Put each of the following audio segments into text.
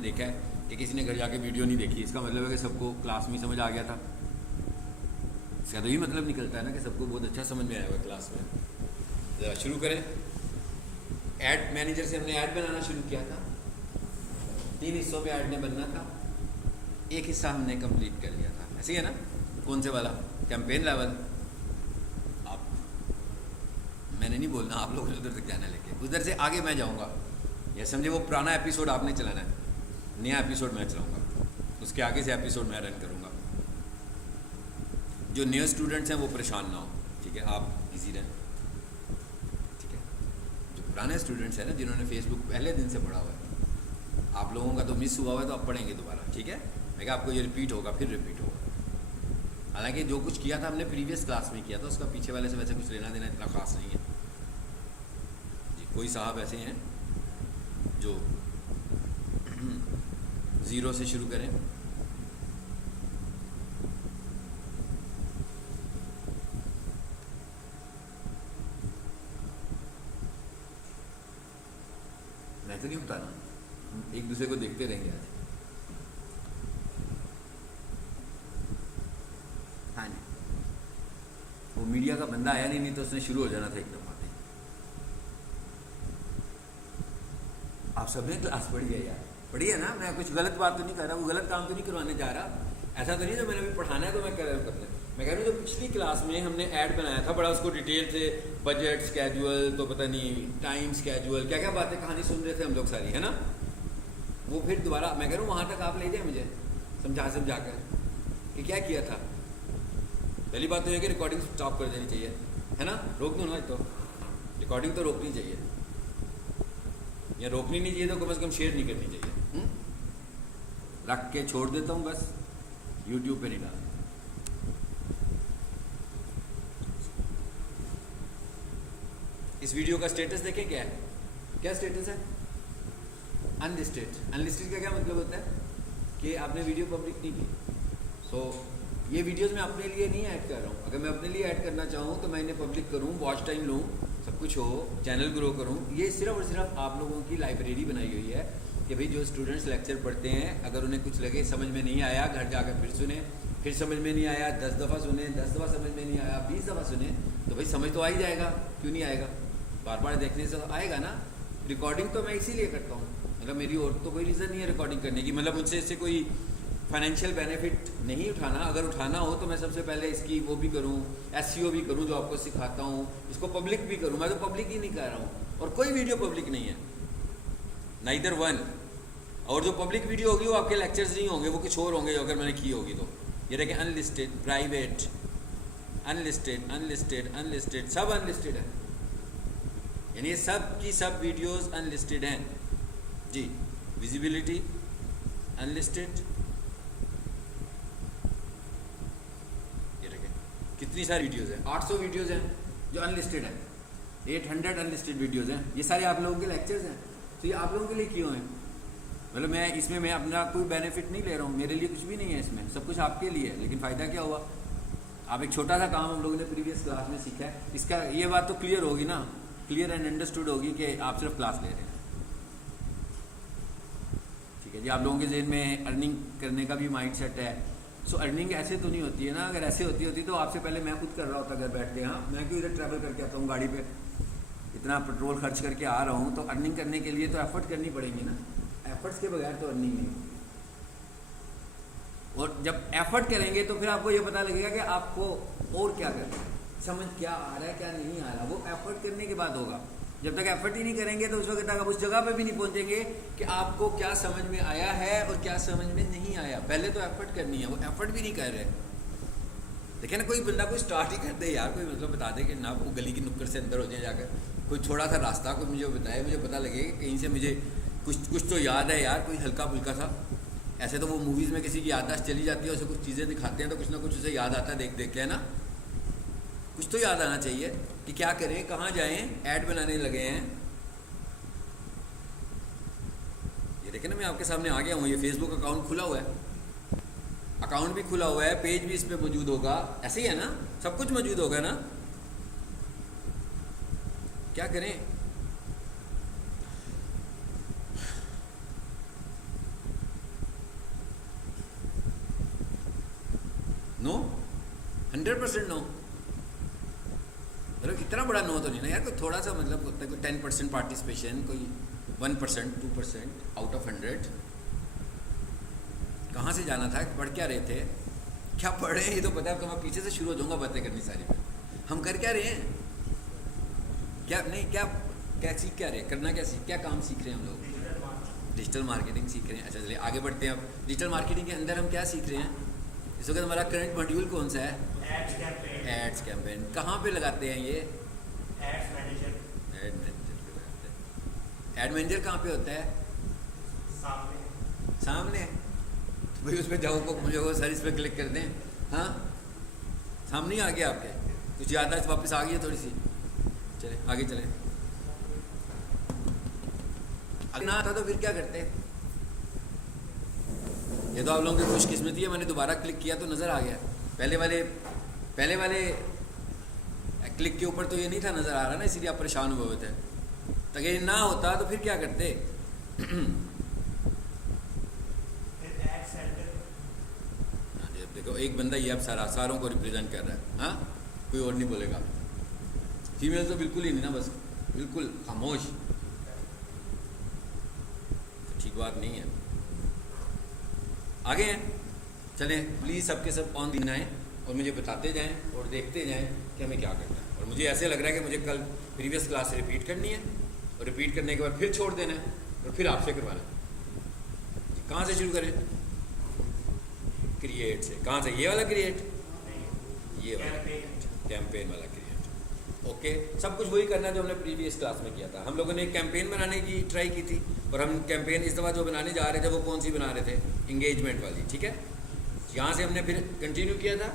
देखा है कि किसी ने घर जाके वीडियो नहीं देखी, इसका मतलब है कि सबको क्लास में समझ आ गया था। इसका तो ये मतलब निकलता है ना कि सबको बहुत अच्छा समझ में आया हुआ क्लास में। ज़रा शुरू करें। ऐड मैनेजर से हमने ऐड बनाना शुरू किया था, 3 हिस्सों में ऐड ने बनना था, एक हिस्सा हमने कंप्लीट कर लिया था, ऐसे ही है ना। कौन से वाला? Campaign level. आप, मैंने नहीं बोलना, आप लोगों ने उधर तक जाना, लेके उधर से आगे मैं जाऊंगा। या समझे वो पुराना एपिसोड आपने चलाना है, नया एपिसोड मैं चलाऊंगा, उसके आगे से एपिसोड मैं रन करूंगा। जो न्यू स्टूडेंट्स हैं वो परेशान ना हो, ठीक है, आप इजी रहें, ठीक है। जो पुराने स्टूडेंट्स हैं ना, जिन्होंने फेसबुक पहले दिन से पढ़ा हुआ है, आप लोगों का तो मिस हुआ हुआ है, तो आप पढ़ेंगे दोबारा, ठीक है। मैं कहा आपको ये रिपीट होगा, फिर रिपीट होगा। हालांकि जो कुछ किया था हमने प्रीवियस क्लास में किया था, उसका पीछे वाले से वैसे कुछ लेना देना इतना खास नहीं है जी। कोई साहब ऐसे हैं जो 0 से शुरू करें। मैं तो नहीं होता ना, एक दूसरे को देखते रहेंगे आज। हाँ जी, वो मीडिया का बंदा आया नहीं तो उसने शुरू हो जाना था एकदम। आप सबने क्लास पढ़ी है यार, पढ़ी है ना। मैं कुछ गलत बात तो नहीं कर रहा, वो गलत काम तो नहीं करवाने जा रहा। ऐसा तो नहीं जो मैंने अभी पढ़ाना है तो मैं कर रहा हूँ। मैं कह रहा हूँ जो पिछली क्लास में हमने ऐड बनाया था, बड़ा उसको डिटेल से, बजट स्केजुअल, तो पता नहीं टाइम स्केजुअल, क्या क्या बातें कहानी सुन रहे थे हम लोग सारी, है ना। वो फिर दोबारा मैं कह रहा हूँ वहाँ तक आप ले जाए मुझे समझा कर कि क्या किया था। पहली बात तो यह कि रिकॉर्डिंग स्टॉप कर देनी चाहिए, है ना। रोक दो ना, तो रिकॉर्डिंग तो रोकनी चाहिए, या रोकनी नहीं चाहिए तो कम से कम शेयर नहीं करनी चाहिए। रख के छोड़ देता हूँ बस, यूट्यूब पे नहीं डालता। इस वीडियो का स्टेटस देखें, क्या है, क्या स्टेटस है? अनलिस्टेड। अनलिस्टेड का क्या मतलब होता है कि आपने वीडियो पब्लिक नहीं की। सो ये वीडियोस मैं अपने लिए नहीं ऐड कर रहा हूँ। अगर मैं अपने लिए ऐड करना चाहूँ तो मैं इन्हें पब्लिक करूँ, वॉच टाइम लूँ, सब कुछ हो, चैनल ग्रो करूँ। ये सिर्फ और सिर्फ आप लोगों की लाइब्रेरी बनाई हुई है कि भाई जो स्टूडेंट्स लेक्चर पढ़ते हैं, अगर उन्हें कुछ लगे समझ में नहीं आया, घर जाकर फिर सुने, फिर समझ में नहीं आया 10 दफ़ा सुने, 10 दफ़ा समझ में नहीं आया 20 दफ़ा सुने, तो भाई समझ तो आ ही जाएगा। क्यों नहीं आएगा? बार बार देखने से तो आएगा ना। रिकॉर्डिंग तो मैं इसीलिए करता हूँ, मतलब मेरी और तो कोई रीज़न नहीं है रिकॉर्डिंग करने की। मतलब मुझसे इससे कोई फाइनेंशियल बेनिफिट नहीं उठाना। अगर उठाना हो तो मैं सबसे पहले इसकी वो भी करूँ, SEO भी करूँ जो आपको सिखाता हूँ, इसको पब्लिक भी करूँ। मैं तो पब्लिक ही नहीं कर रहा हूँ, और कोई वीडियो पब्लिक नहीं है, नाइदर वन। और जो पब्लिक वीडियो होगी वो आपके लेक्चर्स नहीं होंगे, वो कुछ और होंगे अगर मैंने की होगी तो। ये देखें, unlisted, private, unlisted, unlisted, unlisted, सब अनलिस्टेड है, यानी ये सब की सब वीडियोस अनलिस्टेड हैं जी। विजिबिलिटी अनलिस्टेड, कितनी सारी वीडियोज़ हैं, 800 वीडियोज़ हैं जो अनलिस्टेड हैं, 800 अनलिस्टेड वीडियोज़ हैं। ये सारे आप लोगों के लेक्चर्स हैं। तो ये आप लोगों के लिए क्यों हैं? मतलब मैं इसमें मैं अपना कोई बेनिफिट नहीं ले रहा हूँ, मेरे लिए कुछ भी नहीं है इसमें, सब कुछ आपके लिए है। लेकिन फ़ायदा क्या हुआ? आप एक छोटा सा काम हम लोगों ने प्रीवियस क्लास में सीखा है, इसका ये बात तो क्लियर होगी ना, क्लियर एंड अंडरस्टूड होगी कि आप सिर्फ क्लास ले रहे हैं, ठीक है जी। आप लोगों के जहन में अर्निंग करने का भी माइंड सेट है। सो अर्निंग ऐसे तो नहीं होती है ना। अगर ऐसे होती तो आपसे पहले मैं खुद कर रहा होता घर बैठ के। हाँ, मैं क्यों इधर ट्रैवल करके आता हूँ गाड़ी पे, इतना पेट्रोल खर्च करके आ रहा हूँ, तो अर्निंग करने के लिए तो एफर्ट करनी पड़ेगी ना। एफर्ट्स के बगैर तो अर्निंग नहीं होती। और जब एफर्ट करेंगे तो फिर आपको ये पता लगेगा कि आपको और क्या करना है, समझ क्या आ रहा है क्या नहीं आ रहा, वो एफर्ट करने के बाद होगा। जब तक एफर्ट ही नहीं करेंगे तो उस वक्त तक आप उस जगह पे भी नहीं पहुंचेंगे कि आपको क्या समझ में आया है और क्या समझ में नहीं आया। पहले तो एफर्ट करनी है, वो एफर्ट भी नहीं कर रहे। देखिए ना, कोई बंदा कोई स्टार्ट ही कर दे यार, कोई मतलब बता दे कि ना वो गली की नुक्कड़ से अंदर हो जाए जाकर, कोई छोटा सा रास्ता कोई मुझे बताए, मुझे पता लगे कहीं से मुझे कुछ तो याद है यार, कोई हल्का फुल्का सा। ऐसे तो वो मूवीज़ में किसी की याददाश्त चली जाती है, उसे कुछ चीज़ें दिखाते हैं तो कुछ ना कुछ उसे याद आता है देख देख के, है ना। कुछ तो याद आना चाहिए कि क्या करें, कहाँ जाएं। ऐड बनाने लगे हैं, ये देखें ना, मैं आपके सामने आ गया हूँ। ये फेसबुक अकाउंट खुला हुआ है, अकाउंट भी खुला हुआ है, पेज भी इस पर मौजूद होगा, ऐसे ही है ना, सब कुछ मौजूद होगा ना। क्या करें? No, 100% no. मतलब इतना बड़ा नो तो नहीं ना यार, कोई थोड़ा सा मतलब होता है, कोई 10% पार्टिसिपेशन, कोई 1%, 2% आउट ऑफ 100। कहाँ से जाना था, पढ़ क्या रहे थे, क्या पढ़ रहे हैं ये तो पता है। तो मैं पीछे से शुरू हो जाऊँगा बातें करनी सारी। हम कर क्या रहे हैं, क्या नहीं, क्या सीख क्या रहे हैं, करना क्या काम सीख रहे हैं हम लोग? डिजिटल मार्केटिंग सीख रहे हैं। अच्छा चलिए आगे बढ़ते हैं। अब डिजिटल मार्केटिंग के अंदर हम क्या सीख रहे हैं? इस वक्त हमारा करंट मॉड्यूल कौन सा है? Ads campaign. कहाँ पे लगाते हैं ये? Ads manager. एड मैनेजर पे लगाते हैं। एड मैनेजर कहाँ पे होता है? सामने भाई, उस पर जाओ को मुझे वो सर इस पर क्लिक कर दें। हाँ सामने ही आ गया आपके, कुछ याद आज वापस आ गई है थोड़ी सी। चले आगे चले। अगर ना आता तो फिर क्या करते? ये तो आप लोगों की खुशकिस्मती है, मैंने दोबारा क्लिक किया तो नज़र आ गया। पहले वाले क्लिक के ऊपर तो ये नहीं था नज़र आ रहा ना, इसीलिए आप परेशान हुए थे। तो अगर ये ना होता तो फिर क्या करते? देखो एक बंदा ये अब सारों को रिप्रेजेंट कर रहा है। हाँ कोई और नहीं बोलेगा। फीमेल तो बिल्कुल ही नहीं ना, बस बिल्कुल खामोश। तो ठीक बात नहीं है। आगे हैं, चलें प्लीज़ सबके सब ऑन दिन आएँ और मुझे बताते जाएं और देखते जाएं कि हमें क्या करना है। और मुझे ऐसे लग रहा है कि मुझे कल प्रीवियस क्लास रिपीट करनी है और रिपीट करने के बाद फिर छोड़ देना है और फिर आपसे करवाना है। कहाँ से शुरू करें? क्रिएट से। कहाँ से? ये वाला क्रिएट, ये वाला कैंपेन वाला क्रिएट। ओके, सब कुछ वही करना है जो हमने प्रीवियस क्लास में किया था। हम लोगों ने एक कैंपेन बनाने की ट्राई की थी और हम कैंपेन इस दफ़ा जो बनाने जा रहे थे वो कौन सी बना रहे थे? इंगेजमेंट वाली। ठीक है, यहाँ से हमने फिर कंटिन्यू किया था।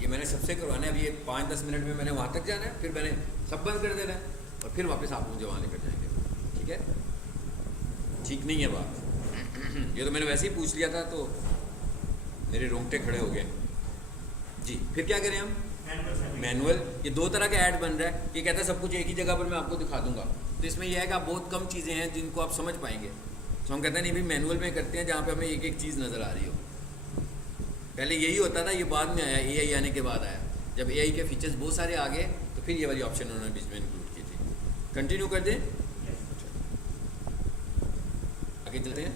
ये मैंने सबसे करवाना है। अभी ये 5-10 मिनट में मैंने वहाँ तक जाना है, फिर मैंने सब बंद कर देना है और फिर वापस आप मुझे वहाँ लेकर जाएंगे। ठीक है, ठीक नहीं है बात। ये तो मैंने वैसे ही पूछ लिया था तो मेरे रोंगटे खड़े हो गए जी। फिर क्या करें हम? मैनुअल। ये 2 तरह का ऐड बन रहा है। ये कहता है सब कुछ एक ही जगह पर मैं आपको दिखा दूंगा। तो इसमें यह है कि आप बहुत कम चीज़ें हैं जिनको आप समझ पाएंगे। तो हम कहते हैं नहीं भाई मैनुअल में करते हैं जहाँ पे हमें एक एक चीज़ नज़र आ रही हो। पहले यही होता था, ये बाद में आया, AI आने के बाद आया। जब AI के फीचर्स बहुत सारे आ गए तो फिर ये वाली ऑप्शन उन्होंने बीच में इंक्लूड की थी। कंटिन्यू कर दें, आगे चलते हैं।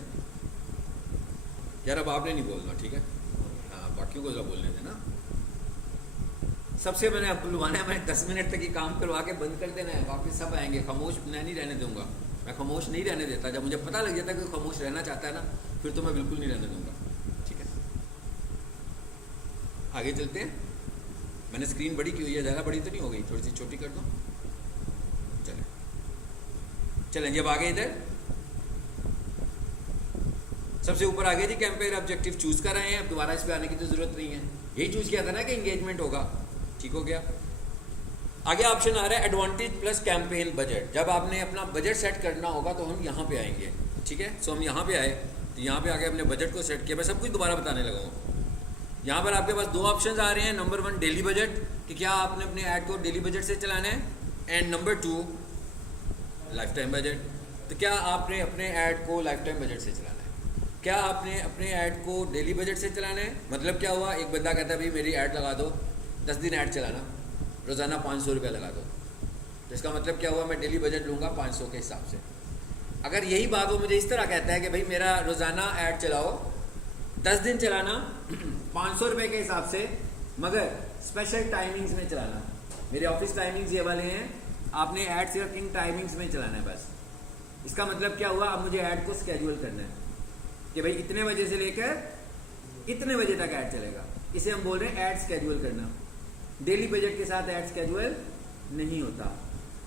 यार अब आपने नहीं बोलना, ठीक है? हाँ बाकियों को जरा बोलने देना। सबसे मैंने अब बुलवाना है, मैंने 10 मिनट तक ही काम करवा के बंद कर देना है। वापस सब आएंगे। खामोश मैं नहीं रहने दूंगा। मैं खामोश नहीं रहने देता। जब मुझे पता लग जाता है कि खामोश रहना चाहता है ना, फिर तो मैं बिल्कुल नहीं रहने दूंगा। ठीक है, आगे चलते हैं। मैंने स्क्रीन बड़ी की हुई है, ज़्यादा बड़ी तो नहीं हो गई, थोड़ी सी छोटी कर दो। चलें जब आगे इधर सबसे ऊपर आगे जी कैंपेन ऑब्जेक्टिव चूज कर रहे हैं। अब दोबारा इस पे आने की तो जरूरत नहीं है, यही चूज किया था ना कि एंगेजमेंट होगा। ठीक हो गया। आगे ऑप्शन आ रहा है एडवांटेज प्लस कैंपेन बजट। जब आपने अपना बजट सेट करना होगा तो हम यहाँ पे आएंगे। ठीक है, सो हम यहाँ पे आए तो यहाँ पे आके अपने बजट को सेट किया। मैं सब कुछ दोबारा बताने लगा हूँ। यहाँ पर आपके पास 2 ऑप्शन आ रहे हैं। नंबर 1 डेली बजट, कि क्या आपने अपने ऐड को डेली बजट से चलाना है, and number 2 life time budget. तो क्या आपने अपने ऐड को लाइफ टाइम बजट से चलाना है? क्या आपने अपने ऐड को डेली बजट से चलाना है? मतलब क्या हुआ, एक बंदा कहता है भाई मेरी ऐड लगा दो, 10 दिन ऐड चलाना, रोज़ाना 500 रुपये लगा दो। तो इसका मतलब क्या हुआ, मैं डेली बजट लूँगा 500 के हिसाब से। अगर यही बात वो मुझे इस तरह कहता है कि भाई मेरा रोज़ाना ऐड चलाओ, 10 दिन चलाना 500 रुपये के हिसाब से, मगर स्पेशल टाइमिंग्स में चलाना। मेरे ऑफिस टाइमिंग्स ये वाले हैं, आपने ऐड सिर्फ इन टाइमिंग्स में चलाना है बस। इसका मतलब क्या हुआ, अब मुझे ऐड को स्केड्यूल करना है कि भाई इतने बजे से लेकर इतने बजे तक ऐड चलेगा। इसे हम बोल रहे हैं ऐड स्केड्यूल करना। डेली बजट के साथ ऐड स्केड्यूल नहीं होता,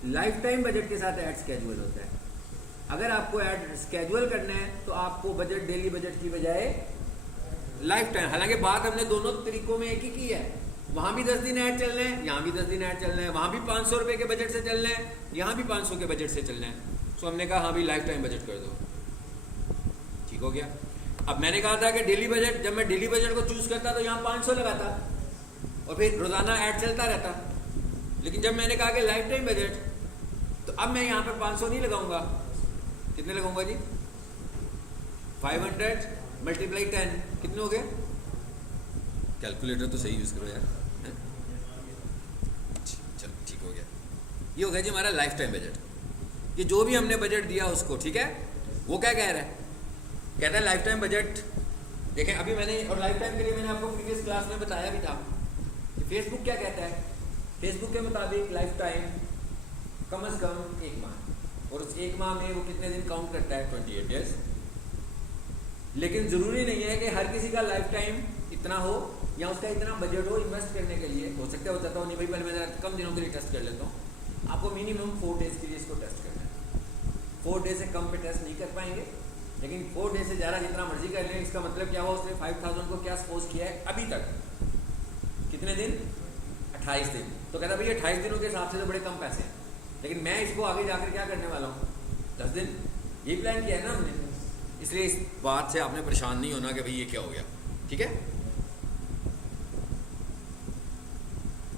लाइफ टाइम बजट के साथ ऐड स्केड्यूल होता है। अगर आपको ऐड स्केड्यूल करना है तो आपको बजट डेली बजट की बजाय लाइफ टाइम, हालांकि बात हमने दोनों तरीकों में एक ही की है। वहाँ भी 10 दिन ऐड चलना है, यहाँ भी 10 दिन ऐड चलना है, वहाँ भी 500 रुपये के बजट से चलना है, यहाँ भी 500 के बजट से चलना है। तो हमने कहा हाँ भी लाइफ टाइम बजट कर दो। ठीक हो गया। अब मैंने कहा था कि डेली बजट, जब मैं डेली बजट को चूज करता तो यहाँ 500 लगाता और फिर रोजाना ऐड चलता रहता। लेकिन जब मैंने कहा कि लाइफ टाइम बजट, तो अब मैं यहाँ पर 500 नहीं लगाऊंगा। कितने लगाऊंगा जी? 500 × 10 कितने हो गए? कैलकुलेटर तो सही यूज़ करो यार। हैं? चलो ठीक हो गया। ये हो गया जी हमारा लाइफ टाइम बजट। ये जो भी हमने बजट दिया उसको, ठीक है, वो क्या कह रहा है, कहता है लाइफ टाइम बजट। देखें अभी मैंने, और लाइफ टाइम के लिए मैंने आपको प्रीवियस क्लास में बताया भी था कि फेसबुक क्या कहता है। फेसबुक के मुताबिक लाइफ टाइम कम से कम 1 माह, और उस 1 माह में वो कितने दिन काउंट करता है, 28 डेज। लेकिन ज़रूरी नहीं है कि हर किसी का लाइफ टाइम इतना हो या उसका इतना बजट हो इन्वेस्ट करने के लिए। हो सकता है वो चाहता हो नहीं भाई पहले मैं ज़रा कम दिनों के लिए टेस्ट कर लेता हूँ। आपको मिनिमम 4 डेज़ के लिए इसको टेस्ट करना है। 4 डेज से कम पे टेस्ट नहीं कर पाएंगे, लेकिन 4 डेज से ज़्यादा जितना मर्जी कर लें। इसका मतलब क्या हुआ, उसने 5000 को क्या सपोज किया है अभी तक, कितने दिन, 28 दिन। तो कहता भाई 28 दिनों के हिसाब से तो बड़े कम पैसे हैं, लेकिन मैं इसको आगे जाकर क्या करने वाला हूँ, 10 दिन। यही प्लान किया है ना हमने, इसलिए इस बात से आपने परेशान नहीं होना कि भाई ये क्या हो गया। ठीक है,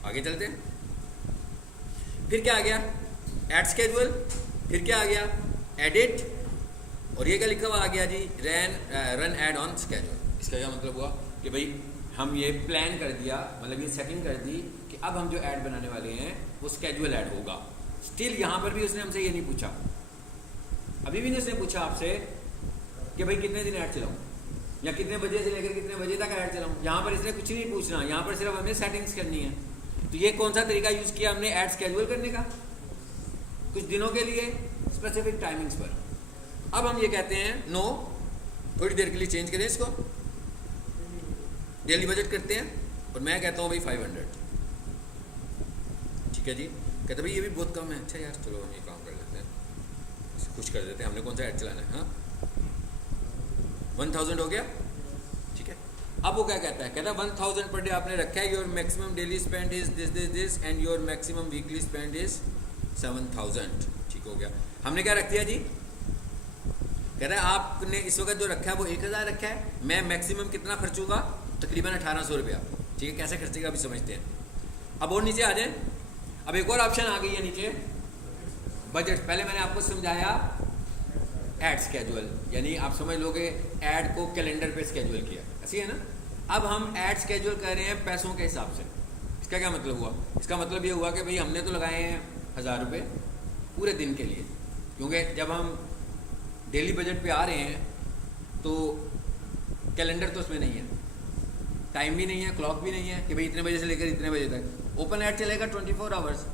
आगे चलते हैं। फिर क्या आ गया, एड स्केड्यूल। फिर क्या आ गया, एडिट। और ये क्या लिखा हुआ आ गया जी, रन एड ऑन स्केड्यूल। इसका क्या मतलब हुआ कि भाई हम ये प्लान कर दिया, मतलब ये सेटिंग कर दी कि अब हम जो ऐड बनाने वाले हैं वो स्केड्यूल ऐड होगा। स्टिल यहाँ पर भी उसने हमसे ये नहीं पूछा, अभी भी नहीं उसने पूछा आपसे कि भाई कितने दिन ऐड चलाऊँ या कितने बजे से लेकर कितने बजे तक ऐड चलाऊँ। यहाँ पर इसने कुछ नहीं पूछना, यहाँ पर सिर्फ हमें सेटिंग्स करनी है। तो ये कौन सा तरीका यूज़ किया हमने ऐड स्केड्यूल करने का, कुछ दिनों के लिए स्पेसिफिक टाइमिंग्स पर। अब हम ये कहते हैं नो, थोड़ी देर के लिए चेंज करें इसको, डेली बजट करते हैं। और मैं कहता हूँ भाई 500। ठीक है जी, कहते भाई ये भी बहुत कम है। अच्छा यार चलो हम ये काम कर लेते हैं, कुछ कर देते हैं, हमने कौन सा ऐड चलाना है। हाँ 1000 हो गया, ठीक है। अब वो क्या कहता है, कहता है 1000 पर डे आपने रखा है, your maximum daily spend is this this this and your maximum weekly spend is 7000। ठीक हो गया, हमने क्या रख दिया जी, कहता है आपने इस वक्त जो रखा है वो 1000 रखा है, मैं मैक्सिमम कितना खर्चूंगा, तकरीबन 1800 रुपया। ठीक है, कैसे खर्चेगा अभी समझते हैं। अब और नीचे आ जाए, अब एक और ऑप्शन आ गई है नीचे, बजट। पहले मैंने आपको समझाया ऐड स्केड्यूल, यानी आप समझ लोगे ऐड को कैलेंडर पे स्केड्यूल किया, ऐसी है ना। अब हम ऐड स्केड्यूल कर रहे हैं पैसों के हिसाब से। इसका क्या मतलब हुआ, इसका मतलब ये हुआ कि भाई हमने तो लगाए हैं 1000 रुपये पूरे दिन के लिए, क्योंकि जब हम डेली बजट पे आ रहे हैं तो कैलेंडर तो उसमें नहीं है, टाइम भी नहीं है, क्लॉक भी नहीं है कि भाई इतने बजे से लेकर इतने बजे तक ओपन ऐड चलेगा 24 आवर्स।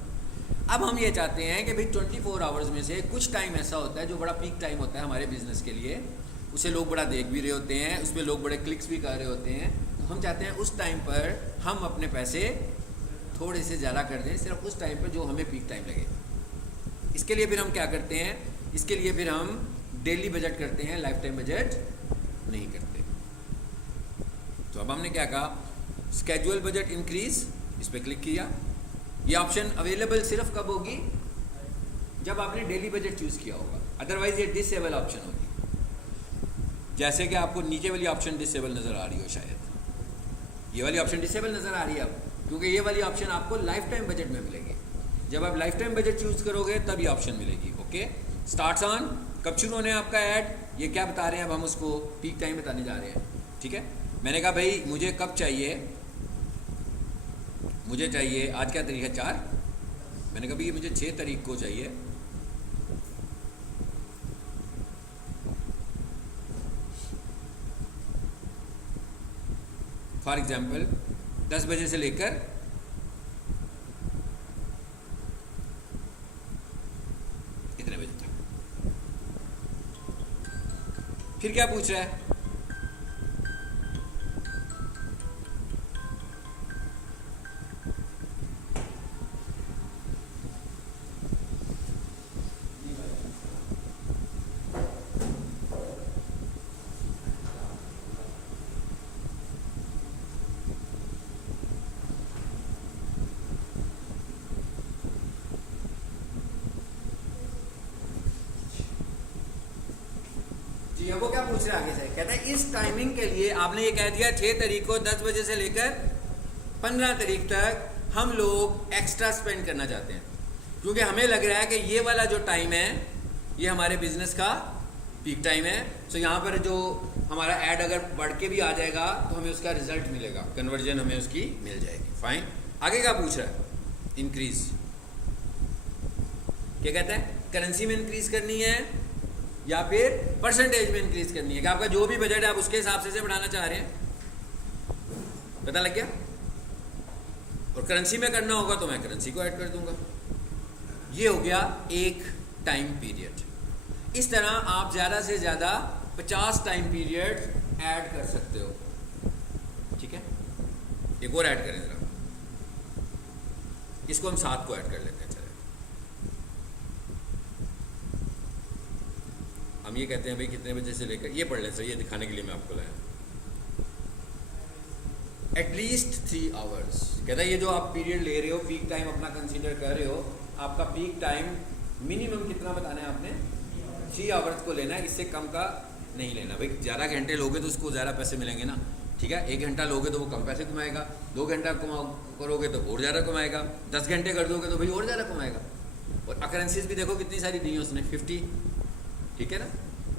अब हम ये चाहते हैं कि भाई 24 आवर्स में से कुछ टाइम ऐसा होता है जो बड़ा पीक टाइम होता है हमारे बिजनेस के लिए, उसे लोग बड़ा देख भी रहे होते हैं, उसमें लोग बड़े क्लिक्स भी कर रहे होते हैं। तो हम चाहते हैं उस टाइम पर हम अपने पैसे थोड़े से ज़्यादा कर दें, सिर्फ उस टाइम पर जो हमें पीक टाइम लगे। इसके लिए फिर हम क्या करते हैं, इसके लिए फिर हम डेली बजट करते हैं, लाइफ टाइम बजट नहीं करते। तो अब हमने क्या कहा, स्केड्यूल बजट इंक्रीज, इस पर क्लिक किया। ये ऑप्शन अवेलेबल सिर्फ कब होगी, जब आपने डेली बजट चूज़ किया होगा, अदरवाइज ये डिसेबल ऑप्शन होगी। जैसे कि आपको नीचे वाली ऑप्शन डिसेबल नज़र आ रही हो, शायद ये वाली ऑप्शन डिसेबल नज़र आ रही है अब, क्योंकि ये वाली ऑप्शन आपको लाइफ टाइम बजट में मिलेगी। जब आप लाइफ टाइम बजट चूज़ करोगे तब ये ऑप्शन मिलेगी। ओके, स्टार्ट्स ऑन, कब शुरू होने आपका ऐड, ये क्या बता रहे हैं, अब हम उसको पीक टाइम बताने जा रहे हैं। ठीक है, मैंने कहा भाई मुझे कब चाहिए, मुझे चाहिए, आज क्या तारीख है, 4, मैंने कहा भाई मुझे 6 तारीख को चाहिए। फॉर एग्जाम्पल 10 बजे से लेकर इतने बजे तक। फिर क्या पूछ रहा है, वो क्या पूछ रहा है आगे से, कहता है इस टाइमिंग के लिए आपने ये कह दिया 6 तारीख को 10 बजे से लेकर 15 तारीख तक हम लोग एक्स्ट्रा स्पेंड करना चाहते हैं, क्योंकि हमें लग रहा है कि ये वाला जो टाइम है ये हमारे बिजनेस का पीक टाइम है। सो यहाँ पर जो हमारा ऐड अगर बढ़ के भी आ जाएगा तो हमें उसका रिजल्ट मिलेगा, कन्वर्जन हमें उसकी मिल जाएगी। फाइन। आगे क्या पूछ रहा है? इंक्रीज। क्या कहता है? करेंसी में इंक्रीज करनी है या फिर परसेंटेज में इंक्रीज करनी है, कि आपका जो भी बजट है आप उसके हिसाब से बढ़ाना चाह रहे हैं। पता लग गया? और करेंसी में करना होगा तो मैं करेंसी को ऐड कर दूंगा। ये हो गया एक टाइम पीरियड। इस तरह आप ज़्यादा से ज़्यादा 50 टाइम पीरियड ऐड कर सकते हो। ठीक है, एक और ऐड करें जरा, इसको हम 7 को ऐड कर लेते हैं। चले, हम ये कहते हैं भाई कितने बजे से लेकर, ये पढ़ लें सर, ये दिखाने के लिए मैं आपको लाया। At least 3 hours. कहता है ये जो आप पीरियड ले रहे हो, पीक टाइम अपना कंसीडर कर रहे हो, आपका पीक टाइम मिनिमम कितना बताना है आपने? 3 आवर्स को लेना है, इससे कम का नहीं लेना। भाई ज़्यादा घंटे लोगे तो उसको ज़्यादा पैसे मिलेंगे ना। ठीक है, 1 घंटा लोगे तो वो कम पैसे कमाएगा, 2 घंटा करोगे तो और ज़्यादा कमाएगा, 10 घंटे कर दोगे तो भाई और ज़्यादा कमाएगा। और अकरेंसीज भी देखो कितनी सारी दी हैं उसने, 50। ठीक है ना,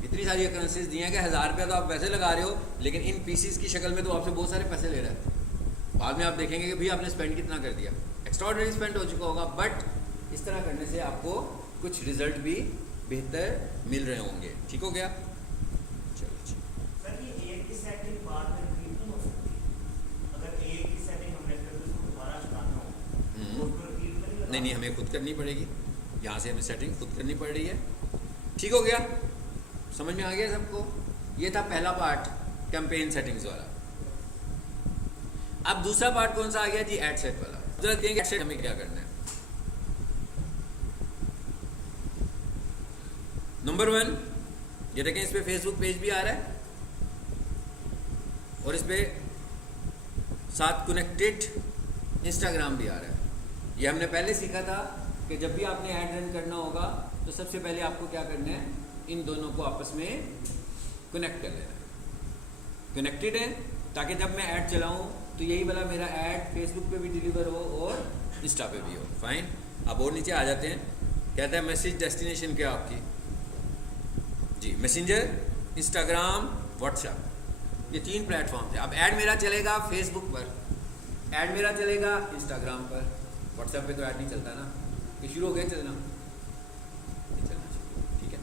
इतनी सारी अकरेंसीज दी हैं कि 1000 रुपया तो आप पैसे लगा रहे हो, लेकिन इन पीसीस की शक्ल में तो आपसे बहुत सारे पैसे ले रहा है। बाद में आप देखेंगे कि भाई आपने स्पेंड कितना कर दिया, एक्स्ट्राऑर्डिनरी स्पेंड हो चुका होगा। बट इस तरह करने से आपको कुछ रिजल्ट भी बेहतर मिल रहे होंगे। ठीक हो गया? चलो सर ये एक की सेटिंग बाद में रिपीट नहीं हो सकती? अगर एक की सेटिंग हमने कर दी उसको दोबारा चलाना हो तो उसको रिपीट नहीं करना? नहीं, हमें खुद करनी पड़ेगी। यहाँ से हमें सेटिंग खुद करनी पड़ रही है। ठीक हो गया? समझ में आ गया सबको? ये था पहला पार्ट, कैंपेन सेटिंग्स वाला। अब दूसरा पार्ट कौन सा आ गया जी? एड सेट वाला। जरा देखेंगे एड सेट हमें क्या करना है। नंबर 1, ये देखें, इस पे फेसबुक पेज भी आ रहा है और इस पे साथ कनेक्टेड इंस्टाग्राम भी आ रहा है। ये हमने पहले सीखा था कि जब भी आपने ऐड रन करना होगा तो सबसे पहले आपको क्या करना है? इन दोनों को आपस में कनेक्ट कर लेना है। कनेक्टेड है ताकि जब मैं ऐड चलाऊं तो यही वाला मेरा ऐड फेसबुक पे भी डिलीवर हो और इंस्टा पे भी हो। फाइन। अब और नीचे आ जाते हैं। कहता है मैसेज डेस्टिनेशन क्या आपकी जी? मैसेंजर, इंस्टाग्राम, व्हाट्सएप, ये 3 प्लेटफॉर्म थे। अब ऐड मेरा चलेगा फेसबुक पर, ऐड मेरा चलेगा इंस्टाग्राम पर। व्हाट्सएप पे तो ऐड नहीं चलता ना, ये शुरू हो गया चलना, ठीक है।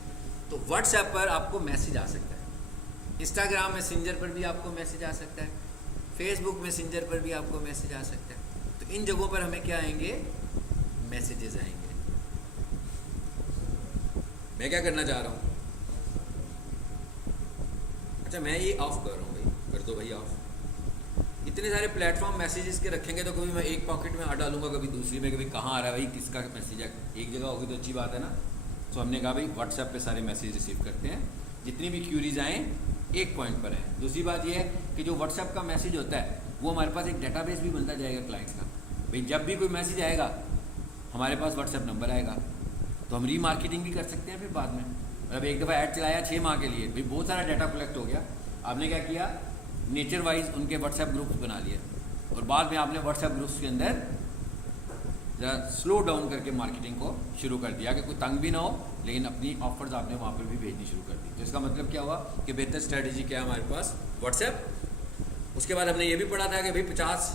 तो व्हाट्सएप पर आपको मैसेज आ सकता है, इंस्टाग्राम मैसेंजर पर भी आपको मैसेज आ सकता है, फेसबुक मैसेंजर पर भी आपको मैसेज आ सकता है। तो इन जगहों पर हमें क्या आएंगे? मैसेजेस आएंगे। मैं क्या करना चाह रहा हूँ? अच्छा, मैं ये ऑफ कर रहा हूँ भाई, कर दो भाई ऑफ। इतने सारे प्लेटफॉर्म मैसेजेस के रखेंगे तो कभी मैं एक पॉकेट में आ डालूंगा, कभी दूसरी में, कभी कहाँ आ रहा है भाई, किसका मैसेज है। एक जगह होगी तो अच्छी बात है ना। तो हमने कहा भाई व्हाट्सएप पे सारे मैसेज रिसीव करते हैं, जितनी भी क्यूरीज आएँ एक पॉइंट पर है। दूसरी बात यह है कि जो व्हाट्सएप का मैसेज होता है वो हमारे पास एक डेटाबेस भी बनता जाएगा क्लाइंट्स का। भाई जब भी कोई मैसेज आएगा हमारे पास व्हाट्सएप नंबर आएगा, तो हम रीमार्केटिंग भी कर सकते हैं फिर बाद में। मतलब एक दफ़ा ऐड चलाया 6 माह के लिए, भाई बहुत सारा डाटा कलेक्ट हो गया, आपने क्या किया? नेचर वाइज उनके व्हाट्सएप ग्रुप्स बना लिए और बाद में आपने व्हाट्सएप ग्रुप्स के अंदर ज़रा स्लो डाउन करके मार्केटिंग को शुरू कर दिया कि कोई तंग भी ना हो, लेकिन अपनी ऑफर्स आपने वहाँ पर भी भेजनी शुरू कर दी। तो इसका मतलब क्या हुआ कि बेहतर स्ट्रैटेजी क्या है हमारे पास? व्हाट्सएप। उसके बाद हमने ये भी पढ़ा था कि भाई 50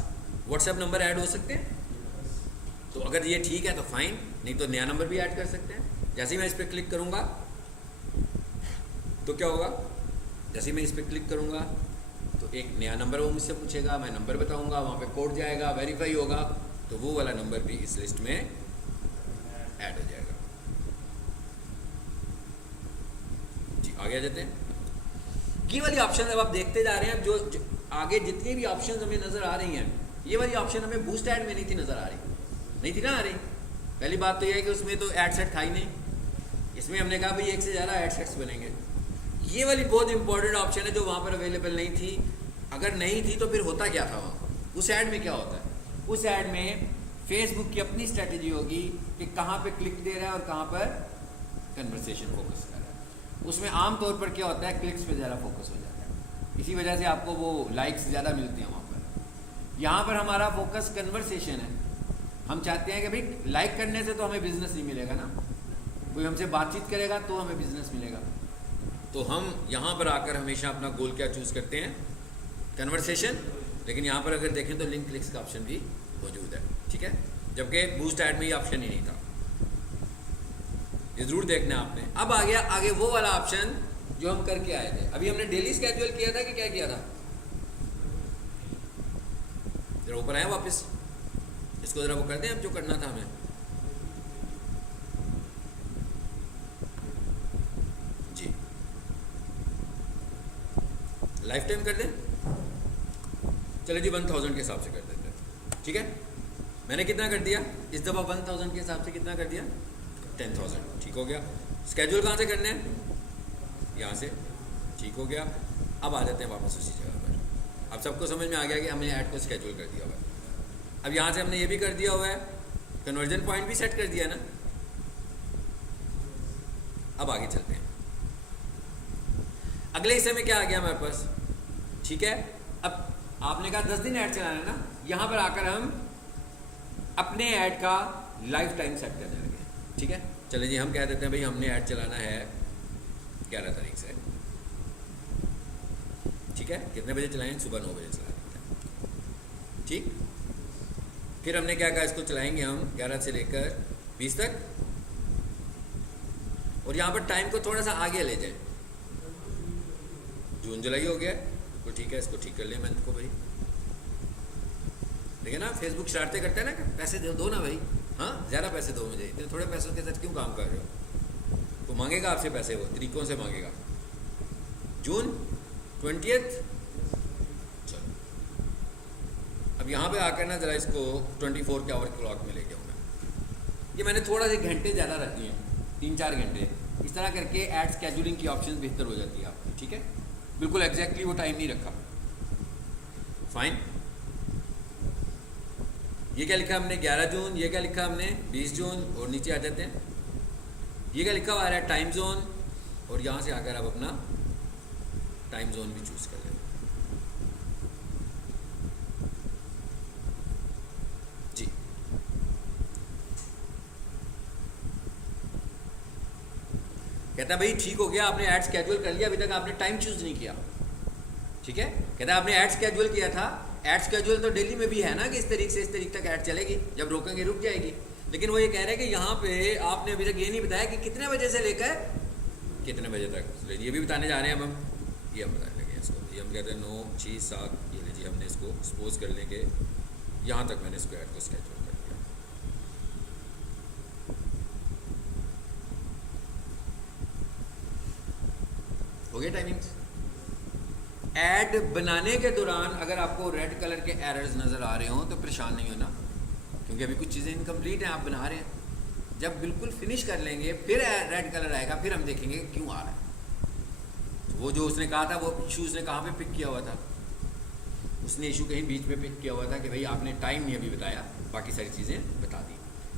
व्हाट्सएप नंबर ऐड हो सकते हैं। तो अगर ये ठीक है तो फाइन, नहीं तो नया नंबर भी ऐड कर सकते हैं। जैसे ही मैं इस पर क्लिक करूँगा तो क्या होगा? जैसे ही मैं इस पर क्लिक करूँगा तो एक नया नंबर वो मुझसे पूछेगा, मैं नंबर बताऊँगा, वहाँ पे कोड जाएगा, वेरीफाई होगा, तो वो वाला नंबर भी इस लिस्ट में ऐड हो जाएगा। जी आगे आ जाते हैं। ये वाली ऑप्शन अब आप देखते जा रहे हैं, जो आगे जितनी भी ऑप्शन हमें नज़र आ रही हैं, ये वाली ऑप्शन हमें बूस्ट ऐड में नहीं थी नज़र आ रही, नहीं थी ना आ रही। पहली बात तो यह है कि उसमें तो ऐड सेट था ही नहीं। इसमें हमने कहा भाई 1 से ज़्यादा ऐड सेट्स बनेंगे। ये वाली बहुत इंपॉर्टेंट ऑप्शन है जो वहाँ पर अवेलेबल नहीं थी। अगर नहीं थी तो फिर होता क्या था वहाँ? उस ऐड में क्या होता है? उस ऐड में फेसबुक की अपनी स्ट्रैटेजी होगी कि कहाँ पे क्लिक दे रहा है और कहाँ पर कन्वर्सेशन फोकस कर रहा है। उसमें आमतौर पर क्या होता है? क्लिक्स पे ज़्यादा फोकस हो जाता है, इसी वजह से आपको वो लाइक्स ज़्यादा मिलते हैं वहाँ पर। यहाँ पर हमारा फोकस कन्वर्सेशन है। हम चाहते हैं कि भाई लाइक करने से तो हमें बिजनेस नहीं मिलेगा ना, कोई हमसे बातचीत करेगा तो हमें बिजनेस मिलेगा। तो हम यहाँ पर आकर हमेशा अपना गोल क्या चूज़ करते हैं, कन्वर्सेशन, लेकिन यहाँ पर अगर देखें तो लिंक क्लिक्स का ऑप्शन भी मौजूद है, ठीक है, जबकि बूस्ट ऐड में ये ऑप्शन ही नहीं था। ये ज़रूर देखना है आपने। अब आ गया आगे वो वाला ऑप्शन जो हम करके आए थे। अभी हमने डेली स्केड्यूल किया था कि क्या किया था, जरा ऊपर आए वापस, इसको ज़रा वो कर दें अब जो करना था हमें। जी लाइफ टाइम कर दें, चलो जी 1000 के हिसाब से कर देते हैं, ठीक है। मैंने कितना कर दिया इस दफ़ा, 1000 के हिसाब से कितना कर दिया, 10,000, ठीक हो गया। स्केड्यूल कहाँ से करने हैं, यहाँ से, ठीक हो गया। अब आ जाते हैं वापस उसी जगह पर। अब सबको समझ में आ गया कि हमने ऐड को स्केड्यूल कर दिया हुआ है। अब यहाँ से हमने ये भी कर दिया हुआ है, कन्वर्जन पॉइंट भी सेट कर दिया ना। अब आगे चलते हैं, अगले हिस्से में क्या आ गया हमारे पास, ठीक है। अब आपने कहा 10 दिन ऐड चलाना है ना, यहाँ पर आकर हम अपने ऐड का लाइफ टाइम सेट करने लगे, ठीक है। चले जी हम कह देते हैं भाई हमने ऐड चलाना है 11 तारीख से, ठीक है। कितने बजे चलाएं, सुबह 9 बजे चला देते हैं, ठीक। फिर हमने क्या कहा, इसको चलाएंगे हम 11 से लेकर 20 तक, और यहाँ पर टाइम को थोड़ा सा आगे ले जाएं। जून जुलाई हो गया, तो ठीक है, इसको ठीक कर लें मंथ को भाई। देखिए ना फेसबुक शरारतें करते हैं ना, पैसे दो ना भाई, हाँ ज़्यादा पैसे दो मुझे, इतने थोड़े पैसों के साथ क्यों काम कर रहे हो। तो मांगेगा आपसे पैसे, वो तरीकों से मांगेगा। जून 20th, चलो अब यहाँ पे आकर ना ज़रा इसको 24 के आवर क्लॉक में लेके आऊँगा। ये मैंने थोड़ा से घंटे ज़्यादा रखी हैं, 3-4 घंटे, इस तरह करके एड स्केड्यूलिंग की ऑप्शन बेहतर हो जाती है आपकी, ठीक है। बिल्कुल एग्जैक्टली वो टाइम नहीं रखा, फाइन। ये क्या लिखा हमने 11 जून, ये क्या लिखा हमने 20 जून, और नीचे आ जाते हैं, ये क्या लिखा हुआ है टाइम जोन, और यहाँ से आकर आप अपना टाइम जोन भी चूज कर लें। जी कहता है भाई ठीक हो गया, आपने ऐड स्केड्यूल कर लिया, अभी तक आपने टाइम चूज नहीं किया, ठीक है। कहता है आपने ऐड स्केड्यूल किया था, ऐड स्केड्यूल तो डेली में भी है ना कि इस तारीख से इस तारीख तक ऐड चलेगी, जब रोकेंगे रुक जाएगी। लेकिन वो ये कह रहे हैं कि यहाँ पे आपने अभी तक ये नहीं बताया कि कितने बजे से लेकर कितने बजे तक। ये भी बताने जा रहे हैं हम ये हम बताने लगे इसको। ये हम कहते हैं 9, 6, 7, ये लीजिए हमने इसको सपोज कर लेंगे यहाँ तक मैंने इसको ऐड को स्केड्यूल कर दिया। हो गया टाइमिंग्स। ऐड बनाने के दौरान अगर आपको रेड कलर के एरर्स नज़र आ रहे हो तो परेशान नहीं होना, क्योंकि अभी कुछ चीज़ें इनकम्प्लीट हैं, आप बना रहे हैं। जब बिल्कुल फिनिश कर लेंगे फिर रेड कलर आएगा, फिर हम देखेंगे क्यों आ रहा है। तो वो जो उसने कहा था वो इशू उसने कहाँ पे पिक किया हुआ था, उसने इशू कहीं बीच में पिक किया हुआ था कि भाई आपने टाइम नहीं अभी बताया, बाकी सारी चीज़ें बता दी।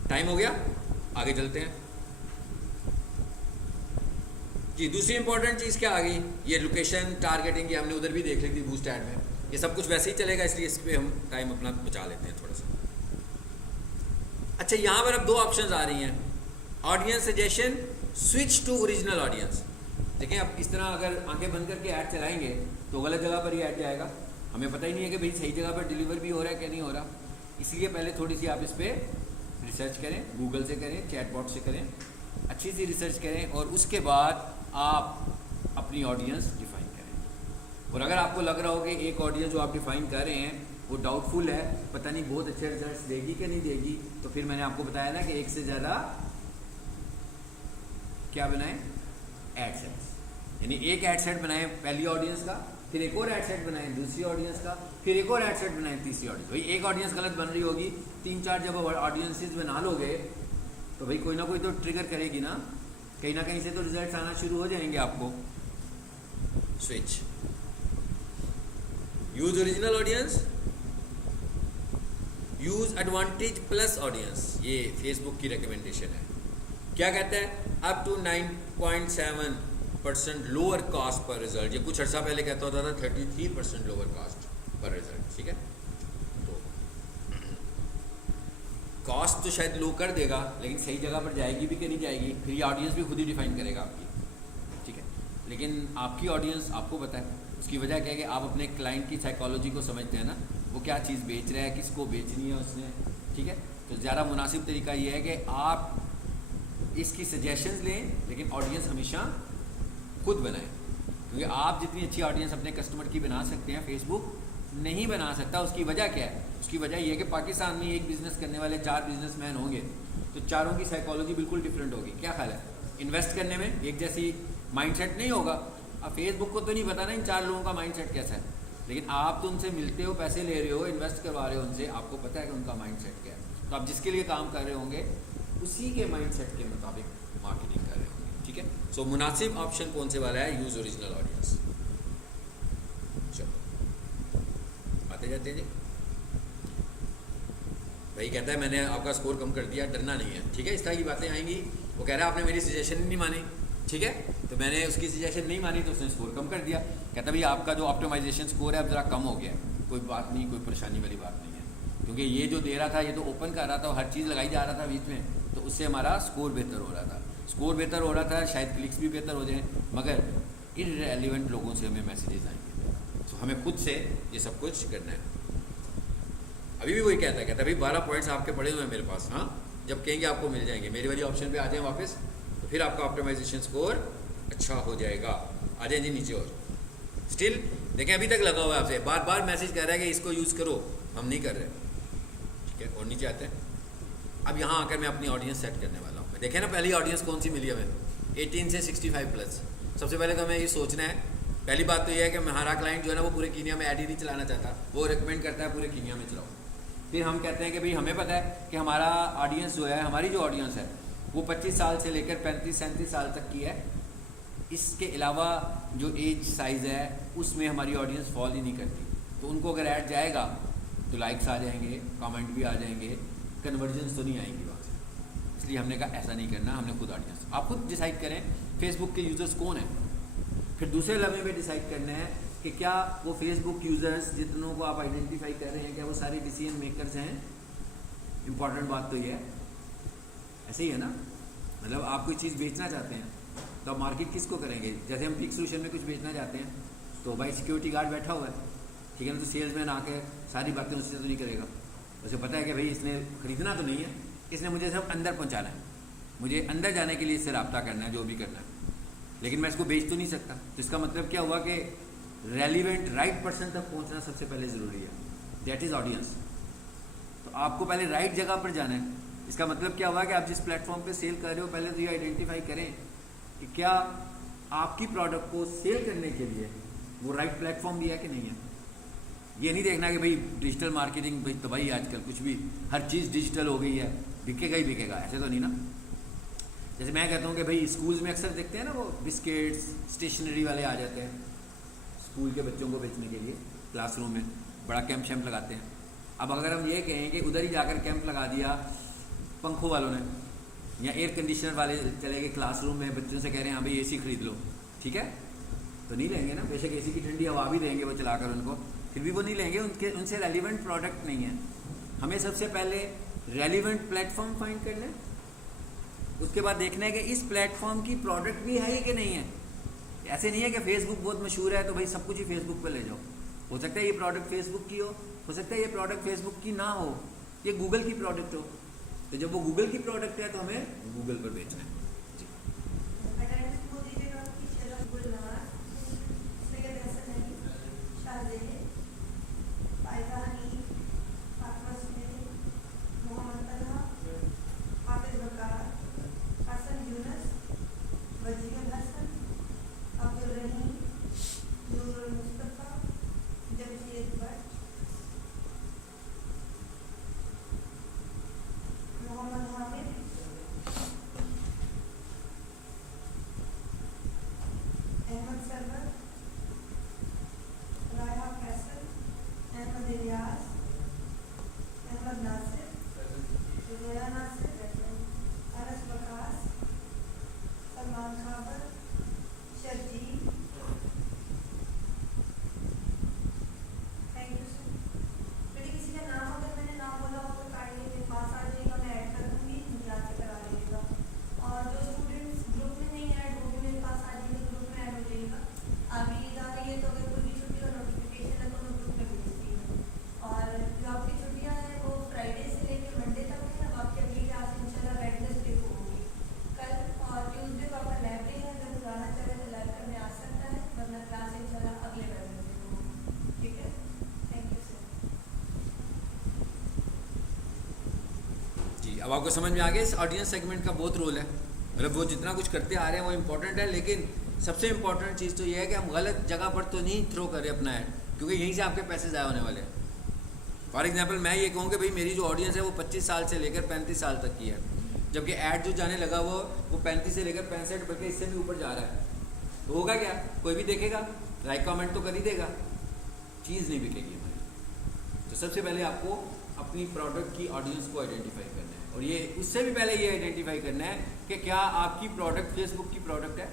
टाइम हो गया, आगे चलते हैं जी। दूसरी इंपॉर्टेंट चीज़ क्या आ गई, ये लोकेशन टारगेटिंग, ये हमने उधर भी देख ली थी बूस्ट ऐड में। ये सब कुछ वैसे ही चलेगा, इसलिए इस पर हम टाइम अपना बचा लेते हैं थोड़ा सा। अच्छा यहाँ पर अब 2 ऑप्शंस आ रही हैं, audience suggestion, switch to original audience. देखें अब इस तरह अगर आंखें बंद करके ऐड चलाएंगे तो गलत जगह पर ही ऐड जाएगा, हमें पता ही नहीं है कि भाई सही जगह पर डिलीवर भी हो रहा है क्या नहीं हो रहा। इसलिए पहले थोड़ी सी आप इस पर रिसर्च करें, गूगल से करें, चैटबॉट से करें, अच्छी सी रिसर्च करें, और उसके बाद आप अपनी ऑडियंस डिफाइन करें। और अगर आपको लग रहा हो कि एक ऑडियंस जो आप डिफाइन कर रहे हैं वो डाउटफुल है, पता नहीं बहुत अच्छे रिजल्ट्स देगी कि नहीं देगी, तो फिर मैंने आपको बताया ना कि एक से ज़्यादा क्या बनाएं, एड सेट्स। यानी एक एड सेट बनाएं पहली ऑडियंस का, फिर एक और एड सेट बनाएं दूसरी ऑडियंस का, फिर एक और एड सेट बनाएं तीसरी ऑडियंस। भाई एक ऑडियंस गलत बन रही होगी, 3-4 जब ऑडियंसेस बना लोगे तो भाई कोई ना कोई तो ट्रिगर करेगी ना, कहीं ना कहीं से तो रिजल्ट्स आना शुरू हो जाएंगे आपको। Switch, use original audience, use advantage plus audience. ये फेसबुक की रिकमेंडेशन है, क्या कहता है, अप टू 9.7% लोअर कॉस्ट पर रिजल्ट। ये कुछ अर्सा पहले कहता होता था 33% लोअर कॉस्ट पर रिजल्ट, ठीक है। तो कॉस्ट तो शायद लो कर देगा, लेकिन सही जगह पर जाएगी भी कि नहीं जाएगी, फिर ये ऑडियंस भी खुद ही डिफाइन करेगा आपकी, ठीक है। लेकिन आपकी ऑडियंस आपको पता है। उसकी वजह क्या है कि आप अपने क्लाइंट की साइकोलॉजी को समझते हैं ना, वो क्या चीज़ बेच रहा है, किसको बेचनी है उसने, ठीक है। तो ज़्यादा मुनासिब तरीका ये है कि आप इसकी सजेशंस लें, लेकिन ऑडियंस हमेशा खुद बनाएं, क्योंकि आप जितनी अच्छी ऑडियंस अपने कस्टमर की बना सकते हैं फेसबुक नहीं बना सकता। उसकी वजह क्या है? उसकी वजह यह है कि पाकिस्तान में एक बिज़नेस करने वाले 4 बिजनेसमैन होंगे तो चारों की साइकोलॉजी बिल्कुल डिफरेंट होगी। क्या ख्याल है? इन्वेस्ट करने में एक जैसी माइंडसेट नहीं होगा। अब फेसबुक को तो नहीं पता ना इन 4 लोगों का माइंडसेट कैसा है, लेकिन आप तो उनसे मिलते हो, पैसे ले रहे हो, इन्वेस्ट करवा रहे हो उनसे, आपको पता है कि उनका माइंडसेट क्या है। तो आप जिसके लिए काम कर रहे होंगे उसी के माइंडसेट के मुताबिक मार्केटिंग कर रहे होंगे, ठीक है। सो मुनासिब ऑप्शन कौन से वाला है? Use original audience. चलो आते जाते हैं जी। भाई कहता है मैंने आपका स्कोर कम कर दिया, डरना नहीं है, ठीक है। इस तरह की बातें आएंगी। वो कह रहा है आपने मेरी सजेशन नहीं मानी, ठीक है, तो मैंने उसकी सजेशन नहीं मानी तो उसने स्कोर कम कर दिया। कहता भाई आपका जो ऑप्टिमाइजेशन स्कोर है अब ज़रा कम हो गया है। कोई बात नहीं, कोई परेशानी वाली बात नहीं है, क्योंकि ये जो दे रहा था ये तो ओपन कर रहा था, हर चीज़ लगाई जा रहा था बीच में, तो उससे हमारा स्कोर बेहतर हो रहा था। स्कोर बेहतर हो रहा था, शायद क्लिक्स भी बेहतर हो जाए, मगर इररिलेवेंट लोगों से हमें मैसेजेस आएंगे। तो हमें खुद से ये सब कुछ करना है। अभी भी वही कहता है भाई 12 पॉइंट्स आपके पड़े हुए हैं मेरे पास, हाँ, जब कहेंगे आपको मिल जाएंगे। मेरी वाली ऑप्शन पे आ जाएं वापस, तो फिर आपका ऑप्टिमाइजेशन स्कोर अच्छा हो जाएगा। आ जाए जी नीचे। और स्टिल देखें अभी तक लगा हुआ है आपसे, बार बार मैसेज कर रहा है कि इसको यूज़ करो, हम नहीं कर रहे, ठीक है। और नीचे आते हैं। अब यहाँ आकर मैं अपनी ऑडियंस सेट करने वाला हूँ। देखें ना पहली ऑडियंस कौन सी मिली हमें, 18 से 65 प्लस। सबसे पहले तो हमें ये सोचना है, पहली बात तो ये है कि हमारा क्लाइंट जो है ना वो पूरे कीनिया में ऐड ही नहीं चलाना चाहता, वो रिकमेंड करता है पूरे कीनिया में चलाओ। फिर हम कहते हैं कि भाई हमें पता है कि हमारा ऑडियंस जो है, हमारी जो ऑडियंस है वो 25 साल से लेकर 35-37 साल तक की है। इसके अलावा जो एज साइज़ है उसमें हमारी ऑडियंस फॉल ही नहीं करती, तो उनको अगर ऐड जाएगा तो लाइक्स आ जाएंगे, कमेंट भी आ जाएंगे, कन्वर्जन्स तो नहीं आएंगी वहाँ से। इसलिए हमने कहा ऐसा नहीं करना, हमने खुद ऑडियंस, आप खुद डिसाइड करें फेसबुक के यूज़र्स कौन हैं। फिर दूसरे लेवल पे डिसाइड करना है कि क्या वो फेसबुक यूज़र्स जितनों को आप आइडेंटिफाई कर रहे हैं, क्या वो सारे डिसीजन मेकर्स हैं। इंपॉर्टेंट बात तो ये है, ऐसे ही है ना, मतलब आप कोई चीज़ बेचना चाहते हैं तो आप मार्केट किसको करेंगे। जैसे हम पिक सोल्यूशन में कुछ बेचना चाहते हैं तो भाई सिक्योरिटी गार्ड बैठा हुआ है, ठीक है ना, तो सेल्समैन आके सारी बातें उससे तो नहीं करेगा। उसे पता है कि भाई इसने खरीदना तो नहीं है, इसने मुझे सब अंदर पहुँचाना है, मुझे अंदर जाने के लिए इससे रब्ता करना है, जो भी करना है, लेकिन मैं इसको बेच तो नहीं सकता। तो इसका मतलब क्या हुआ कि रेलिवेंट राइट पर्सन तक पहुंचना सबसे पहले ज़रूरी है, दैट इज़ ऑडियंस। तो आपको पहले राइट जगह पर जाना है। इसका मतलब क्या हुआ कि आप जिस प्लेटफॉर्म पे सेल कर रहे हो पहले तो ये आइडेंटिफाई करें कि क्या आपकी प्रोडक्ट को सेल करने के लिए वो राइट प्लेटफॉर्म भी है कि नहीं है। ये नहीं देखना कि भाई डिजिटल मार्केटिंग, भाई तो भाई आजकल कुछ भी हर चीज़ डिजिटल हो गई है, बिकेगा ही बिकेगा, ऐसे तो नहीं ना। जैसे मैं कहता हूँ कि भाई स्कूल्स में अक्सर देखते हैं ना वो बिस्किट्स स्टेशनरी वाले आ जाते हैं स्कूल के बच्चों को बेचने के लिए, क्लासरूम में बड़ा कैंप शैम्प लगाते हैं। अब अगर हम ये कहें कि उधर ही जाकर कैंप लगा दिया पंखों वालों ने, या एयर कंडीशनर वाले चले गए क्लासरूम में, बच्चों से कह रहे हैं हाँ भाई एसी खरीद लो, ठीक है, तो नहीं लेंगे ना। बेशक एसी की ठंडी हवा भी देंगे वो चलाकर उनको, फिर भी वो नहीं लेंगे, उनसे रेलिवेंट प्रोडक्ट नहीं है। हमें सबसे पहले रेलिवेंट प्लेटफॉर्म फाइंड करना है, उसके बाद देखना है कि इस प्लेटफॉर्म की प्रोडक्ट भी है कि नहीं है। ऐसे नहीं है कि फेसबुक बहुत मशहूर है तो भाई सब कुछ ही फेसबुक पे ले जाओ। हो सकता है ये प्रोडक्ट फेसबुक की हो सकता है ये प्रोडक्ट फेसबुक की ना हो, ये गूगल की प्रोडक्ट हो। तो जब वो गूगल की प्रोडक्ट है तो हमें गूगल पर बेचना है। जी अब आपको समझ में आ गया इस ऑडियंस सेगमेंट का बहुत रोल है। मतलब वो जितना कुछ करते आ रहे हैं वो इम्पोर्टेंट है, लेकिन सबसे इम्पोर्टेंट चीज़ तो ये है कि हम गलत जगह पर तो नहीं थ्रो करें अपना ऐड, क्योंकि यहीं से आपके पैसे ज़ाया होने वाले हैं। फॉर एग्जांपल मैं ये कहूँ कि भाई मेरी जो ऑडियंस है वो 25 साल से लेकर 35 साल तक की है, जबकि ऐड जो जाने लगा वो 35 से लेकर 65 बल्कि इससे भी ऊपर जा रहा है, तो होगा क्या? कोई भी देखेगा, लाइक कमेंट तो कर ही देगा, चीज़ नहीं बिकेगी हमारी। तो सबसे पहले आपको अपनी प्रोडक्ट की ऑडियंस को आइडेंटिफाई करना है, और ये उससे भी पहले ये आइडेंटिफाई करना है कि क्या आपकी प्रोडक्ट फेसबुक की प्रोडक्ट है।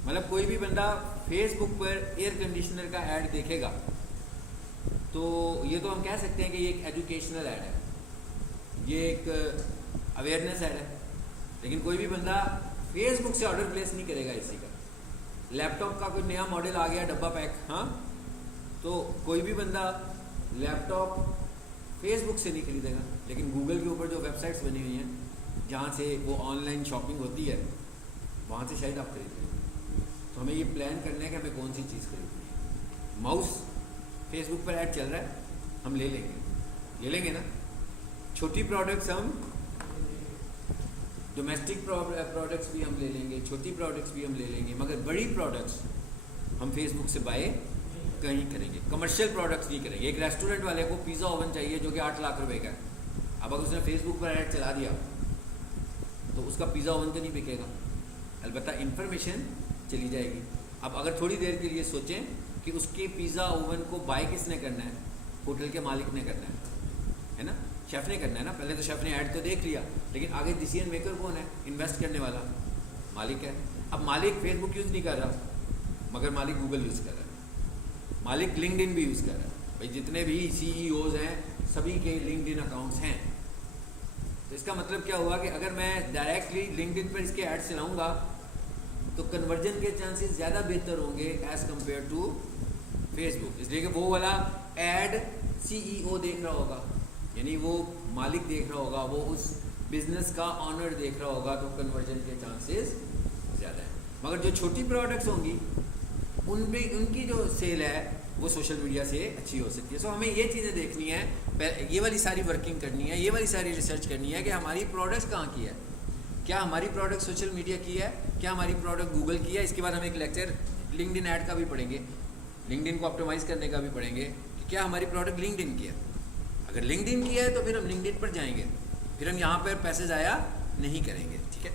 मतलब कोई भी बंदा फेसबुक पर एयर कंडीशनर का ऐड देखेगा तो ये तो हम कह सकते हैं कि ये एक एजुकेशनल ऐड है, ये एक अवेयरनेस ऐड है, लेकिन कोई भी बंदा फेसबुक से ऑर्डर प्लेस नहीं करेगा इसी का। लैपटॉप का कोई नया मॉडल आ गया डब्बा पैक, हाँ, तो कोई भी बंदा लैपटॉप फेसबुक से नहीं खरीदेगा, लेकिन गूगल के ऊपर जो वेबसाइट्स बनी हुई हैं जहाँ से वो ऑनलाइन शॉपिंग होती है वहाँ से शायद आप खरीदेंगे। तो हमें ये प्लान करना है कि हमें कौन सी चीज़ खरीदनी है। माउस फेसबुक पर ऐड चल रहा है, हम ले लेंगे ना। छोटी प्रोडक्ट्स हम डोमेस्टिक प्रोडक्ट्स भी हम ले लेंगे, छोटी प्रोडक्ट्स भी हम ले लेंगे, मगर बड़ी प्रोडक्ट्स हम फेसबुक से बाय कहीं करेंगे, कमर्शियल प्रोडक्ट्स नहीं करेंगे। एक रेस्टोरेंट वाले को पिज़्ज़ा ओवन चाहिए जो कि 8 लाख रुपए का है, अब अगर उसने फेसबुक पर ऐड चला दिया तो उसका पिज़्ज़ा ओवन तो नहीं बिकेगा, अलबत्ता इन्फॉर्मेशन चली जाएगी। अब अगर थोड़ी देर के लिए सोचें कि उसके पिज़्ज़ा ओवन को बाय किसने करना है, होटल के मालिक ने करना है ना, शेफ़ ने करना है ना। पहले तो शेफ़ ने ऐड तो देख लिया, लेकिन आगे डिसीजन मेकर कौन है? इन्वेस्ट करने वाला मालिक है। अब मालिक फेसबुक यूज़ नहीं कर रहा, मगर मालिक गूगल यूज़ कर रहा है, मालिक लिंक्डइन भी यूज़ कर रहा है। भाई जितने भी CEOs हैं सभी के लिंक्डइन अकाउंट्स हैं। तो इसका मतलब क्या हुआ कि अगर मैं डायरेक्टली लिंक्डइन पर इसके ऐड चलाऊँगा तो कन्वर्जन के चांसेस ज़्यादा बेहतर होंगे एज़ कम्पेयर टू फेसबुक, इसलिए कि वो वाला ऐड CEO देख रहा होगा, यानी वो मालिक देख रहा होगा, वो उस बिज़नेस का ऑनर देख रहा होगा, तो कन्वर्जन के चांसेस ज़्यादा है। मगर जो छोटी प्रोडक्ट्स होंगी उनमें उनकी जो सेल है वो सोशल मीडिया से अच्छी हो सकती है। सो हमें ये चीज़ें देखनी है, ये वाली सारी वर्किंग करनी है, ये वाली सारी रिसर्च करनी है कि हमारी प्रोडक्ट्स कहाँ की है, क्या हमारी प्रोडक्ट सोशल मीडिया की है, क्या हमारी प्रोडक्ट गूगल की है। इसके बाद हम एक लेक्चर लिंक्डइन ऐड का भी पढ़ेंगे, लिंक्डइन को ऑप्टिमाइज़ करने का भी पढ़ेंगे कि क्या हमारी प्रोडक्ट लिंक्डइन की है। अगर लिंक्डइन की है तो फिर हम लिंक्डइन पर जाएंगे, फिर हम यहाँ पर पैसे ज़ाया नहीं करेंगे, ठीक है।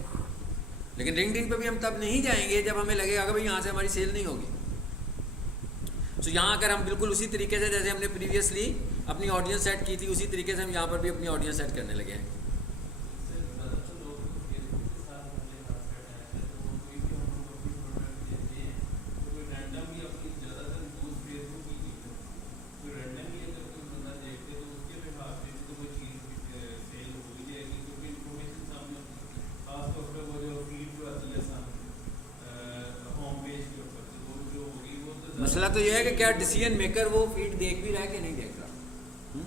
लेकिन लिंक्डइन पर भी हम तब नहीं जाएंगे जब हमें लगेगा कि भाई यहाँ से हमारी सेल नहीं होगी। तो यहाँ अगर हम बिल्कुल उसी तरीके से जैसे हमने प्रीवियसली अपनी ऑडियंस सेट की थी, उसी तरीके से हम यहाँ पर भी अपनी ऑडियंस सेट करने लगे हैं। मसला तो यह है कि क्या डिसीजन मेकर वो फीड देख भी रहा है कि नहीं देख रहा।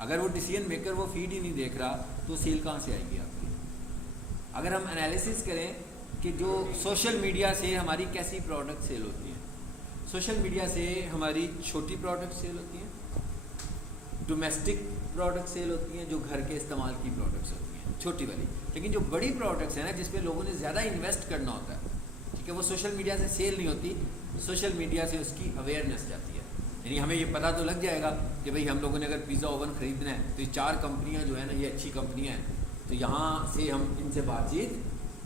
अगर वो डिसीजन मेकर वो फीड ही नहीं देख रहा तो सेल कहाँ से आएगी आपकी। अगर हम एनालिसिस करें कि जो सोशल मीडिया से हमारी कैसी प्रोडक्ट सेल होती हैं, सोशल मीडिया से हमारी छोटी प्रोडक्ट सेल होती हैं, डोमेस्टिक प्रोडक्ट सेल होती हैं, जो घर के इस्तेमाल की प्रोडक्ट्स होती हैं छोटी वाली। लेकिन जो बड़ी प्रोडक्ट्स हैं ना, जिस पे लोगों ने ज़्यादा इन्वेस्ट करना होता है, ठीक है, वो सोशल मीडिया से सेल नहीं होती, सोशल मीडिया से उसकी अवेयरनेस जाती है। यानी हमें ये पता तो लग जाएगा कि भाई हम लोगों ने अगर पिज़्ज़ा ओवन ख़रीदना है तो ये 4 कंपनियां जो है ना, ये अच्छी कंपनियां हैं, तो यहाँ से हम इनसे बातचीत,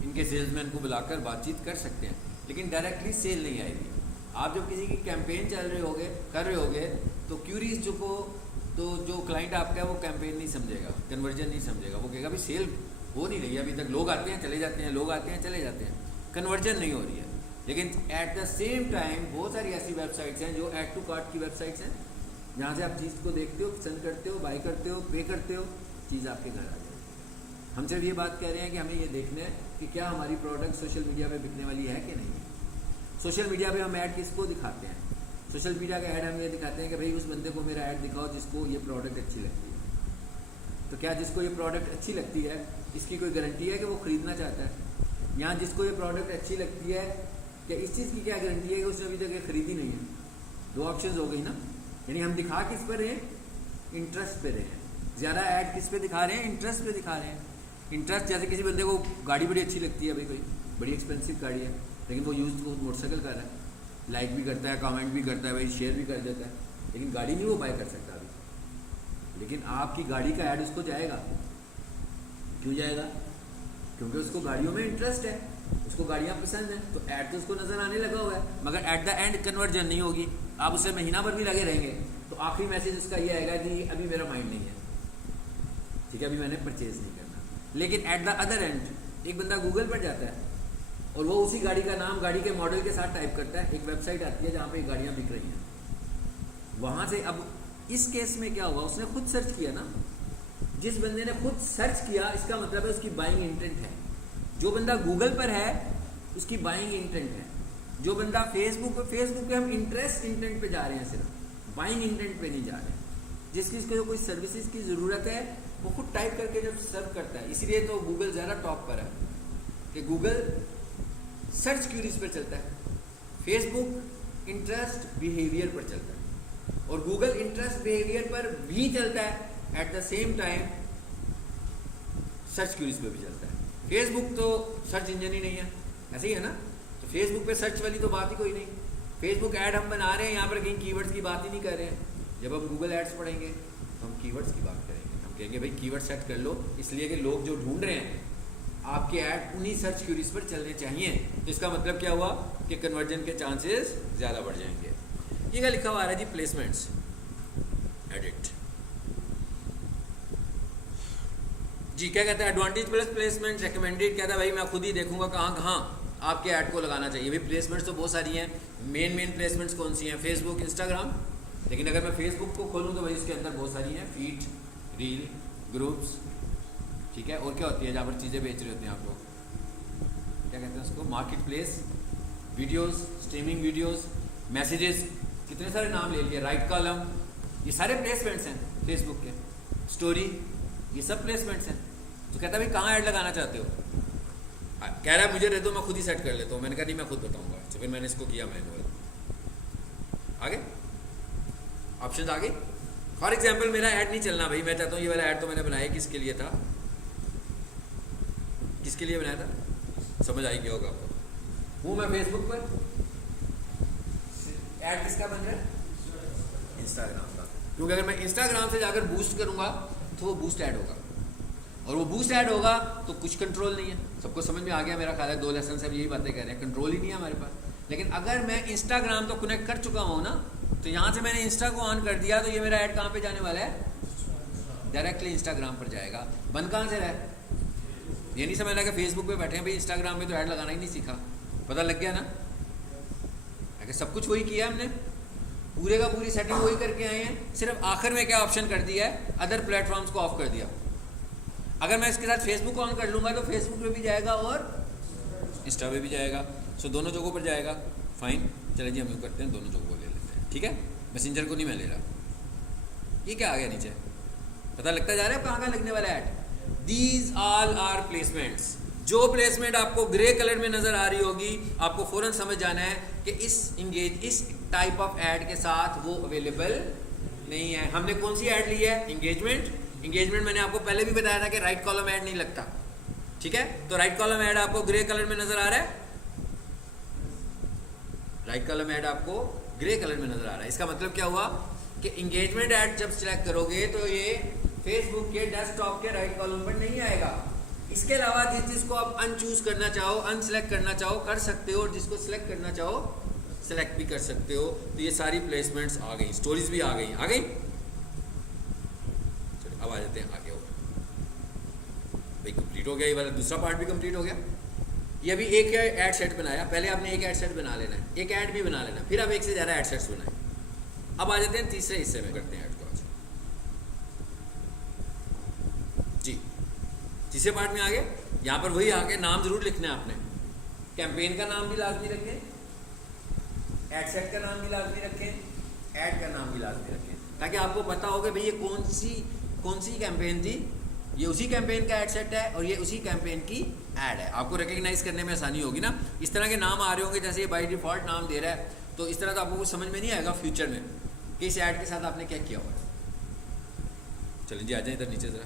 इनके सेल्समैन को बुलाकर बातचीत कर सकते हैं, लेकिन डायरेक्टली सेल नहीं आएगी। आप जब किसी की कैंपेन कर रहे होगे तो क्यूरीज जो क्लाइंट आपका है वो कैंपेन नहीं समझेगा, कन्वर्जन नहीं समझेगा, वो कहेगा भाई सेल हो नहीं रही है अभी तक, लोग आते हैं चले जाते हैं, लोग आते हैं चले जाते हैं, कन्वर्जन नहीं हो रही है। लेकिन एट द सेम टाइम बहुत सारी ऐसी वेबसाइट्स हैं जो ऐड टू कार्ट की वेबसाइट्स हैं, जहाँ से आप चीज़ को देखते हो, पसंद करते हो, बाय करते हो, पे करते हो, चीज़ आपके घर आ जाए। हम सिर्फ ये बात कह रहे हैं कि हमें ये देखना है कि क्या हमारी प्रोडक्ट सोशल मीडिया पे बिकने वाली है कि नहीं। सोशल मीडिया पे हम ऐड किसको दिखाते हैं? सोशल मीडिया का ऐड हम ये दिखाते हैं कि भाई उस बंदे को मेरा ऐड दिखाओ जिसको ये प्रोडक्ट अच्छी लगती है। तो क्या जिसको ये प्रोडक्ट अच्छी लगती है इसकी कोई गारंटी है कि वो ख़रीदना चाहता है? यहाँ जिसको ये प्रोडक्ट अच्छी लगती है, क्या इस चीज़ की क्या गारंटी है कि उसने अभी तक ये खरीदी नहीं है? 2 ऑप्शंस हो गई ना। यानी हम दिखा किस पर हैं? इंटरेस्ट पे रहे हैं। ज़्यादा ऐड किस पे दिखा रहे हैं? इंटरेस्ट पे दिखा रहे हैं। इंटरेस्ट जैसे किसी बंदे को गाड़ी बड़ी अच्छी लगती है, भाई कोई बड़ी एक्सपेंसिव गाड़ी है, लेकिन वो यूज़ मोटरसाइकिल कर रहा है, लाइक भी करता है, कमेंट भी करता है, भाई शेयर भी कर देता है, लेकिन गाड़ी नहीं वो बाय कर सकता अभी। लेकिन आपकी गाड़ी का ऐड उसको जाएगा। क्यों जाएगा? क्योंकि उसको गाड़ियों में इंटरेस्ट है, उसको गाड़ियाँ पसंद हैं, तो ऐड तो उसको नज़र आने लगा हुआ है। मगर एट द एंड कन्वर्जन नहीं होगी। आप उससे महीना भर भी लगे रहेंगे तो आखिरी मैसेज उसका ये आएगा कि अभी मेरा माइंड नहीं है, ठीक है, अभी मैंने परचेज नहीं करना। लेकिन एट द अदर एंड एक बंदा गूगल पर जाता है और वो उसी गाड़ी का नाम गाड़ी के मॉडल के साथ टाइप करता है, एक वेबसाइट आती है जहाँ पे गाड़ियाँ बिक रही हैं, वहाँ से। अब इस केस में क्या हुआ? उसने खुद सर्च किया ना। जिस बंदे ने खुद सर्च किया, इसका मतलब है उसकी बाइंग इंटेंट है। जो बंदा गूगल पर है उसकी बाइंग इंटेंट है। जो बंदा फेसबुक पे हम इंटरेस्ट इंटेंट पे जा रहे हैं, सिर्फ बाइंग इंटेंट पे नहीं जा रहे हैं। जिसको कोई सर्विसेज की ज़रूरत है वो खुद टाइप करके जब सर्व करता है, इसीलिए तो गूगल ज़्यादा टॉप पर है कि गूगल सर्च क्यूरीज पर चलता है, फेसबुक इंटरेस्ट बिहेवियर पर चलता है, और गूगल इंटरेस्ट बिहेवियर पर भी चलता है, at the same time search queries पर भी चलता है। फेसबुक तो सर्च इंजन ही नहीं है, ऐसे ही है ना। तो फेसबुक पे सर्च वाली तो बात ही कोई नहीं। फेसबुक ऐड हम बना रहे हैं, यहाँ पर कहीं कीवर्ड्स की बात ही नहीं कर रहे हैं। जब हम गूगल एड्स पढ़ेंगे तो हम कीवर्ड्स की बात करेंगे। हम कहेंगे भाई कीवर्ड सेट कर लो, इसलिए कि लोग जो ढूंढ रहे हैं आपके ऐड उन्हीं सर्च क्यूरीज पर चलने चाहिए। तो इसका मतलब क्या हुआ कि कन्वर्जन के चांसेस ज़्यादा बढ़ जाएंगे। ये क्या लिखा हुआ आ रहा है जी? प्लेसमेंट्स एडिट जी। क्या कहता है? Advantage plus placement recommended. कहता है भाई मैं खुद ही देखूंगा कहाँ कहाँ आपके ऐड को लगाना चाहिए। भाई प्लेसमेंट्स तो बहुत सारी हैं। मेन प्लेसमेंट्स कौन सी हैं? Facebook, Instagram. लेकिन अगर मैं फेसबुक को खोलूँ तो भाई उसके अंदर बहुत सारी हैं, फीड, रील, ग्रुप्स, ठीक है। और क्या होती है जहाँ पर चीज़ें बेच रहे होते हैं आप लोग, क्या कहते हैं उसको? Market place, videos, streaming videos, messages, कितने सारे नाम ले लिए, राइट कॉलम, ये सारे प्लेसमेंट्स हैं फेसबुक के। स्टोरी, ये सब प्लेसमेंट्स हैं। तो कहता है भाई कहाँ ऐड लगाना चाहते हो? कह रहा है मुझे दे दो, मैं खुद ही सेट कर लेता हूँ। मैंने कहा नहीं, मैं खुद बताऊँगा। तो फिर मैंने इसको किया मैनुअल। आगे ऑप्शन आगे। फॉर एग्जाम्पल मेरा ऐड नहीं चलना भाई, मैं चाहता हूँ ये वाला ऐड तो मैंने बनाया किसके लिए था, किसके लिए बनाया था, समझ आई गया होगा आपको। हूँ मैं फेसबुक पर, ऐड किसका बन रहा है? इंस्टाग्राम का। क्योंकि अगर मैं इंस्टाग्राम से जाकर बूस्ट करूँगा तो वो बूस्ट ऐड होगा, और वो बूस्ट ऐड होगा तो कुछ कंट्रोल नहीं है। सबको समझ में आ गया मेरा ख्याल है। 2 लेसन से अब यही बातें कर रहे हैं, कंट्रोल ही नहीं है हमारे पास। लेकिन अगर मैं इंस्टाग्राम तो कनेक्ट कर चुका हूँ ना, तो यहाँ से मैंने इंस्टा को ऑन कर दिया, तो ये मेरा ऐड कहाँ पे जाने वाला है? डायरेक्टली इंस्टाग्राम पर जाएगा। बंद कहाँ से रहा है? ये नहीं समझना कि फेसबुक पे बैठे हैं भाई इंस्टाग्राम में तो ऐड लगाना ही नहीं सीखा। पता लग गया ना, अगर सब कुछ वही किया हमने, पूरे का पूरी सेटिंग वही करके आए हैं। सिर्फ आखिर में क्या ऑप्शन कर दिया है? अदर प्लेटफॉर्म्स को ऑफ कर दिया। अगर मैं इसके साथ फेसबुक ऑन कर लूँगा तो फेसबुक पे भी जाएगा और इंस्टा पे भी जाएगा। सो दोनों जगहों पर जाएगा। फाइन, चलिए जी हम यूँ करते हैं, दोनों जगहों को ले लेते हैं, ठीक है। मैसेंजर को नहीं मैं ले रहा। ये क्या आ गया नीचे? पता लगता जा रहा है कहाँ कहाँ लगने वाला ad? These all are placements. जो प्लेसमेंट आपको ग्रे कलर में नज़र आ रही होगी, आपको फ़ौरन समझ जाना है कि इस टाइप ऑफ ऐड के साथ वो अवेलेबल नहीं है। हमने कौन सी ऐड ली है? इंगेजमेंट मैंने आपको पहले भी बताया था कि राइट कॉलम ऐड नहीं लगता, ठीक है। तो राइट कॉलम ऐड आपको ग्रे कलर में नज़र आ रहा है। राइट कॉलम ऐड आपको ग्रे कलर में नज़र आ रहा है। इसका मतलब क्या हुआ कि इंगेजमेंट ऐड जब सिलेक्ट करोगे तो ये फेसबुक के डेस्कटॉप के राइट कॉलम पर नहीं आएगा। इसके अलावा जिस चीज़ को आप अनचूज करना चाहो, अनसेलेक्ट करना चाहो, कर सकते हो, और जिसको सिलेक्ट करना चाहो सेलेक्ट भी कर सकते हो। तो ये सारी प्लेसमेंट्स आ गई, स्टोरीज भी आ गई। चलिए अब आ जाते हैं आगे। भाई कंप्लीट हो गया ये वाला, दूसरा पार्ट भी कंप्लीट हो गया। ये अभी एक ऐड सेट बनाया, पहले आपने एक ऐड सेट बना लेना है, एक ऐड भी बना लेना, फिर आप एक से ज़्यादा ऐड सेट्स बनाए। अब आ जाते हैं तीसरे हिस्से में, करते हैं ऐड को आज जी। तीसरे पार्ट में आ गए। यहाँ पर वही आके नाम जरूर लिखना है आपने। कैंपेन का नाम भी लाजमी रखें, ऐड सेट का नाम भी लाजमी रखें, ऐड का नाम भी लाजमी रखें, ताकि आपको पता हो कि भाई ये कौन सी कैंपेन थी, ये उसी कैंपेन का ऐड सेट है और ये उसी कैंपेन की ऐड है। आपको रिकग्नाइज करने में आसानी होगी ना। इस तरह के नाम आ रहे होंगे, जैसे ये बाय डिफ़ॉल्ट नाम दे रहा है, तो इस तरह तो आपको कुछ समझ में नहीं आएगा फ्यूचर में कि इस ऐड के साथ आपने क्या किया हुआ है। चलिए जी, आ जाए इधर नीचे ज़रा।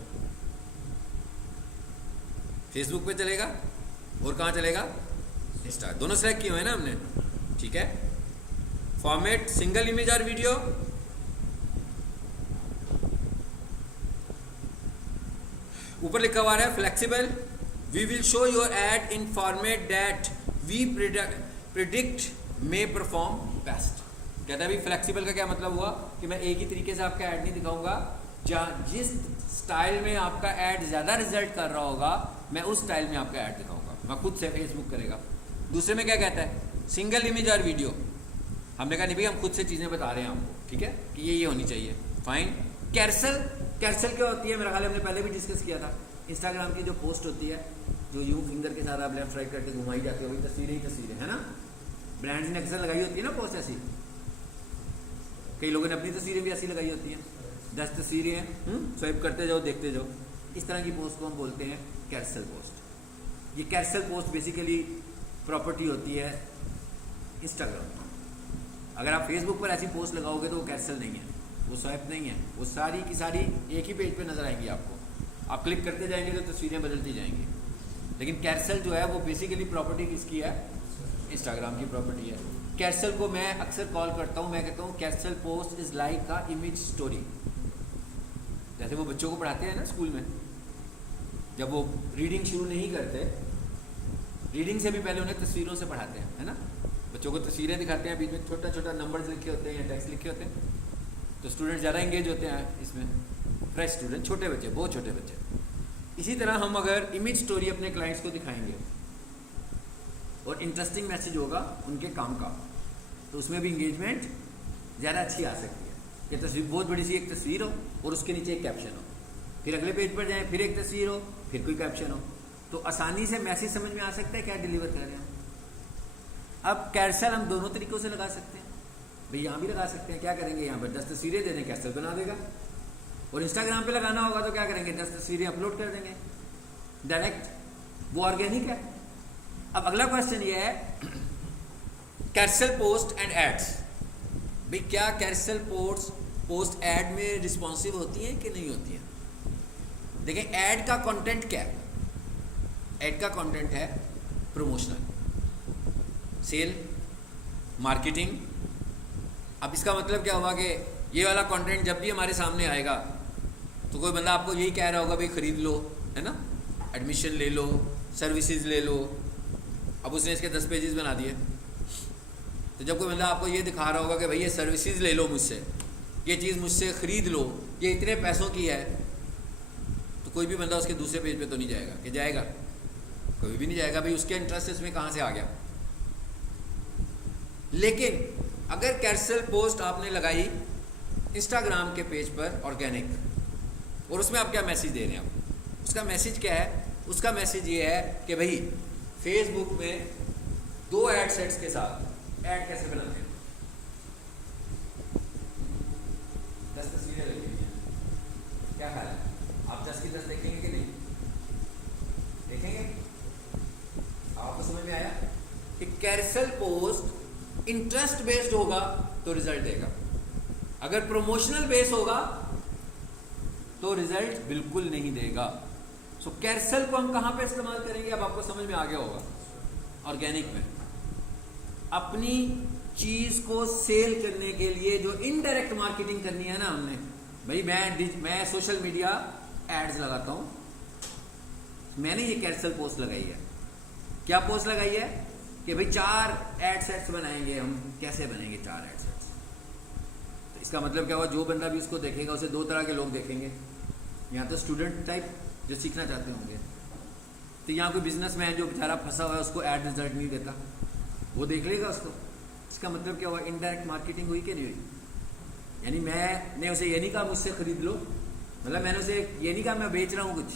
फेसबुक पे चलेगा और कहाँ चलेगा? इंस्टा। दोनों सेलेक्ट किए हुए हैं ना हमने, ठीक है। फॉर्मेट सिंगल इमेज और वीडियो, ऊपर लिखा हुआ है flexible, we will show your ad in format that we predict may perform best. कहता है भाई फ्लेक्सिबल का क्या मतलब हुआ कि मैं एक ही तरीके से आपका ऐड नहीं दिखाऊंगा, जहाँ जिस स्टाइल में आपका ऐड ज़्यादा रिजल्ट कर रहा होगा मैं उस स्टाइल में आपका ऐड दिखाऊंगा, मैं खुद से फेसबुक करेगा। दूसरे में क्या कहता है? सिंगल इमेज और वीडियो। हमने कहा नहीं भाई हम खुद से चीज़ें बता रहे हैं आपको, ठीक है, कि ये होनी चाहिए, फाइन। कैरसल, कैरसल क्या होती है? मेरा ख्याल है हमने पहले भी डिस्कस किया था। इंस्टाग्राम की जो पोस्ट होती है, जो यूँ फिंगर के साथ आप लेफ्ट राइट करके घुमाई जाती है, वही तस्वीरें ही तस्वीरें, है ना। ब्रांड्स ने अक्सर लगाई होती है ना पोस्ट ऐसी, कई लोगों ने अपनी तस्वीरें भी ऐसी लगाई होती हैं, 10 तस्वीरें हैं, स्वाइप करते जाओ देखते जाओ। इस तरह की पोस्ट को हम बोलते हैं कैरसल पोस्ट। ये कैरसल पोस्ट बेसिकली प्रॉपर्टी होती है इंस्टाग्राम। अगर आप फेसबुक पर ऐसी पोस्ट लगाओगे तो वो कैरसल नहीं है, वो स्वाइप नहीं है, वो सारी की सारी एक ही पेज पे नजर आएंगी आपको। आप क्लिक करते जाएंगे तो तस्वीरें बदलती जाएंगी। लेकिन कैरसल जो है वो बेसिकली प्रॉपर्टी किसकी है? इंस्टाग्राम की प्रॉपर्टी है। कैरसल को मैं अक्सर कॉल करता हूँ, मैं कहता हूँ carousel post is like a image story. जैसे वो बच्चों को पढ़ाते हैं ना स्कूल में, जब वो रीडिंग शुरू नहीं करते, रीडिंग से भी पहले उन्हें तस्वीरों से पढ़ाते हैं, है ना। बच्चों को तस्वीरें दिखाते हैं, बीच में छोटा छोटा नंबर्स लिखे होते हैं या टेक्स्ट लिखे होते हैं, तो स्टूडेंट ज़्यादा इंगेज होते हैं इसमें, फ्रेश स्टूडेंट, छोटे बच्चे, बहुत छोटे बच्चे। इसी तरह हम अगर इमेज स्टोरी अपने क्लाइंट्स को दिखाएंगे और इंटरेस्टिंग मैसेज होगा उनके काम का, तो उसमें भी इंगेजमेंट ज़्यादा अच्छी आ सकती है। कि तस्वीर बहुत बड़ी सी एक तस्वीर हो और उसके नीचे एक कैप्शन हो, फिर अगले पेज पर जाएं, फिर एक तस्वीर हो, फिर कोई कैप्शन हो, तो आसानी से मैसेज समझ में आ सकता है क्या डिलीवर कर रहे हैं। अब कैरसल हम दोनों तरीक़ों से लगा सकते हैं भाई, यहाँ भी लगा सकते हैं। क्या करेंगे? यहाँ पर 10 तस्वीरें दे दें, कैरसल बना देगा। और इंस्टाग्राम पे लगाना होगा तो क्या करेंगे? 10 तस्वीरें अपलोड कर देंगे डायरेक्ट, वो ऑर्गेनिक है। अब अगला क्वेश्चन ये है, कैरसल पोस्ट एंड एड्स। भाई क्या कैरसल पोस्ट ऐड में रिस्पॉन्सिव होती हैं कि नहीं होती हैं? देखें, ऐड का कंटेंट क्या है? ऐड का कंटेंट है प्रमोशनल, सेल, मार्केटिंग। अब इसका मतलब क्या हुआ कि ये वाला कंटेंट जब भी हमारे सामने आएगा तो कोई बंदा आपको यही कह रहा होगा भाई ख़रीद लो, है ना, एडमिशन ले लो, सर्विसेज ले लो। अब उसने इसके 10 पेजेस बना दिए, तो जब कोई बंदा आपको ये दिखा रहा होगा कि भाई ये सर्विसेज ले लो मुझसे, ये चीज़ मुझसे ख़रीद लो, ये इतने पैसों की है, तो कोई भी बंदा उसके दूसरे पेज पे तो नहीं जाएगा। कि जाएगा? कोई भी नहीं जाएगा भाई, उसके इंटरेस्ट इसमें कहाँ से आ गया। लेकिन अगर कैरसल पोस्ट आपने लगाई इंस्टाग्राम के पेज पर ऑर्गेनिक, और उसमें आप क्या मैसेज दे रहे हैं? आप उसका मैसेज क्या है? उसका मैसेज ये है कि भाई फेसबुक में 2 ऐड सेट्स के साथ ऐड कैसे बनाते हैं। 10 तस्वीरें लगी हुई हैं, क्या ख्याल है? आप 10 की 10 देखेंगे कि नहीं देखेंगे? आपको समझ में आया कि कैरसल पोस्ट इंटरेस्ट बेस्ड होगा तो रिजल्ट देगा, अगर प्रमोशनल बेस होगा तो रिजल्ट बिल्कुल नहीं देगा। सो कैरसल को हम कहां पे इस्तेमाल करेंगे? अब आपको समझ में आ गया होगा, ऑर्गेनिक में। अपनी चीज को सेल करने के लिए जो इनडायरेक्ट मार्केटिंग करनी है ना हमने, भाई मैं सोशल मीडिया एड्स लगाता हूं, मैंने ये कैरसल पोस्ट लगाई है। क्या पोस्ट लगाई है कि भाई 4 एड सेट्स बनाएंगे हम। कैसे बनेंगे 4 एड सेट्स? तो इसका मतलब क्या हुआ? जो बंदा भी उसको देखेगा उसे 2 तरह के लोग देखेंगे। यहाँ तो स्टूडेंट टाइप जो सीखना चाहते होंगे, तो यहाँ कोई बिजनेसमैन जो बेचारा फंसा हुआ है, उसको ऐड रिजल्ट नहीं देता, वो देख लेगा उसको। इसका मतलब क्या हुआ? इनडायरेक्ट मार्केटिंग हुई कि नहीं हुई? यानी मैंने उसे ये नहीं कहा मुझसे खरीद लो, मतलब मैंने उसे ये नहीं कहा मैं बेच रहा हूँ कुछ,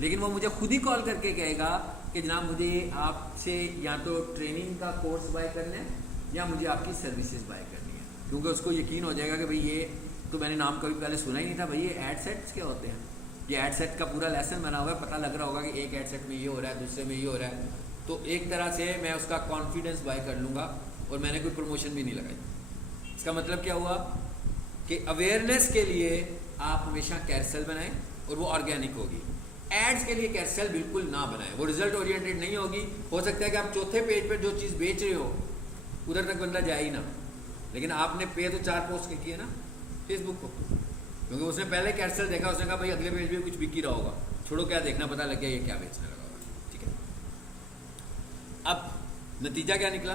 लेकिन वो मुझे खुद ही कॉल करके कहेगा कि जनाब मुझे आपसे या तो ट्रेनिंग का कोर्स बाय करना है या मुझे आपकी सर्विसेज बाय करनी है। क्योंकि उसको यकीन हो जाएगा कि भाई ये तो मैंने नाम कभी पहले सुना ही नहीं था, भाई ये एड सेट्स क्या होते हैं। ये एड सेट का पूरा लेसन बना हुआ है, पता लग रहा होगा कि एक एड सेट में ये हो रहा है, दूसरे में ये हो रहा है, तो एक तरह से मैं उसका कॉन्फिडेंस बाय कर लूँगा और मैंने कोई प्रमोशन भी नहीं लगाई। इसका मतलब क्या हुआ कि अवेयरनेस के लिए आप हमेशा कैरसेल बनाएं और वो ऑर्गेनिक होगी। एड्स के लिए कैरसेल बिल्कुल ना बनाएं, वो रिजल्ट ओरिएंटेड नहीं होगी। हो सकता है कि आप चौथे पेज पर जो चीज़ बेच रहे हो उधर तक बंदा जाए ही ना, लेकिन आपने पे तो 4 पोस्ट किए ना फेसबुक को, क्योंकि उसने पहले कैरसेल देखा, उसने कहा भाई अगले पेज में कुछ बिक ही रहा होगा, छोड़ो क्या देखना, पता लग गया ये क्या बेचने लगा होगा। ठीक है, अब नतीजा क्या निकला,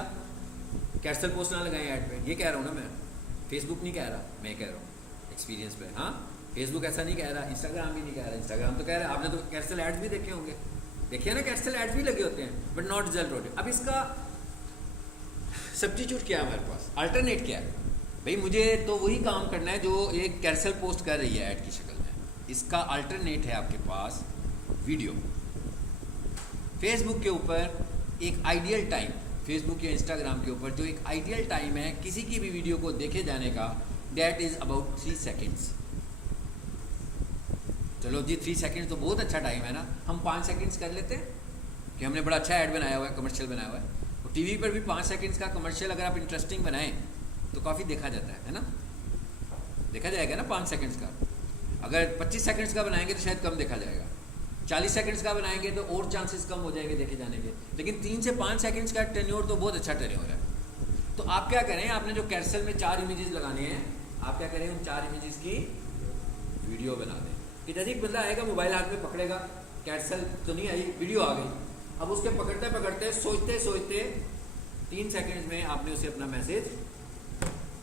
कैरसेल पोस्ट ना लगाएं ऐड पे। ये कह रहा हूँ ना मैं, फेसबुक नहीं कह रहा, मैं कह रहा हूँ एक्सपीरियंस पे। हाँ, फेसबुक ऐसा नहीं कह रहा, इंस्टाग्राम भी नहीं कह रहा। इंस्टाग्राम तो कह रहा है, आपने तो कैरसेल एड्स भी देखे होंगे, देखिए ना, कैरसेल एड्स भी लगे होते हैं बट नॉट रिजल्ट होते। अब इसका सब्स्टिट्यूट क्या है हमारे पास, अल्टरनेट क्या है? भाई मुझे तो वही काम करना है जो एक कैरसेल पोस्ट कर रही है ऐड की शक्ल में। इसका अल्टरनेट है आपके पास वीडियो। फेसबुक के ऊपर एक आइडियल टाइम, फेसबुक या इंस्टाग्राम के ऊपर जो एक आइडियल टाइम है किसी की भी वीडियो को देखे जाने का, दैट इज़ अबाउट 3 सेकेंड्स। चलो जी 3 सेकेंड्स तो बहुत अच्छा टाइम है ना, हम 5 सेकेंड्स कर लेते हैं कि हमने बड़ा अच्छा ऐड बनाया हुआ है, कमर्शियल बनाया हुआ है। और टीवी पर भी 5 सेकेंड्स का कमर्शियल अगर आप इंटरेस्टिंग बनाएं तो काफ़ी देखा जाता है ना, देखा जाएगा ना 5 सेकेंड्स का। अगर 25 सेकेंड्स का बनाएंगे तो शायद कम देखा जाएगा, 40 सेकेंड्स का बनाएंगे तो और चांसेस कम हो जाएंगे देखे जाने के। लेकिन 3 से 5 सेकेंड्स का टेन्योर तो बहुत अच्छा टेन्योर है। तो आप क्या करें, आपने जो कैरसेल में 4 इमेजेस लगाने हैं, आप क्या करें, उन 4 इमेजेस की वीडियो बना दें। कि जैसे एक बंदा आएगा, मोबाइल हाथ में पकड़ेगा, कैरसेल तो नहीं आई, वीडियो आ गई, अब उसके पकड़ते पकड़ते सोचते सोचते 3 सेकेंड्स में आपने उसे अपना मैसेज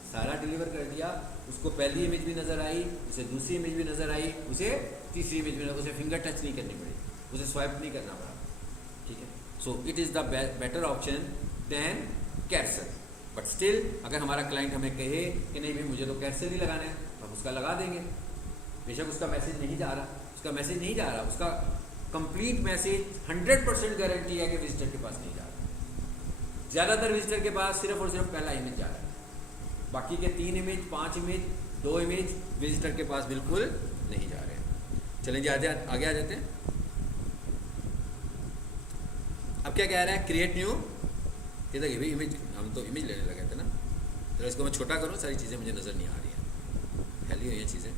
सारा डिलीवर कर दिया। उसको पहली इमेज भी नज़र आई, उसे दूसरी इमेज भी नज़र आई, उसे तीसरी इमेज भी, उसे फिंगर टच नहीं करनी पड़ी, उसे स्वाइप नहीं करना पड़ा। ठीक है, so it is the better option than carousel. But still अगर हमारा क्लाइंट हमें कहे कि नहीं भाई मुझे तो कैरसेल ही लगाना है, तो हम उसका लगा देंगे। बेशक उसका मैसेज नहीं जा रहा, उसका कंप्लीट मैसेज 100% गारंटी है कि विजिटर के पास नहीं जा रहा। ज़्यादातर विजिटर के पास सिर्फ और सिर्फ पहला इमेज जा रहा है, बाकी के 3 इमेज, 5 इमेज, 2 इमेज विजिटर के पास बिल्कुल नहीं जा रहे हैं। चलें जी आगे आ जाते हैं। अब क्या कह रहा है, क्रिएट न्यू। ये देखिए भाई इमेज, हम तो इमेज लेने लगे थे ना, तो इसको मैं छोटा करूँ, सारी चीज़ें मुझे नज़र नहीं आ रही हैं, फैली हुई हैं चीज़ें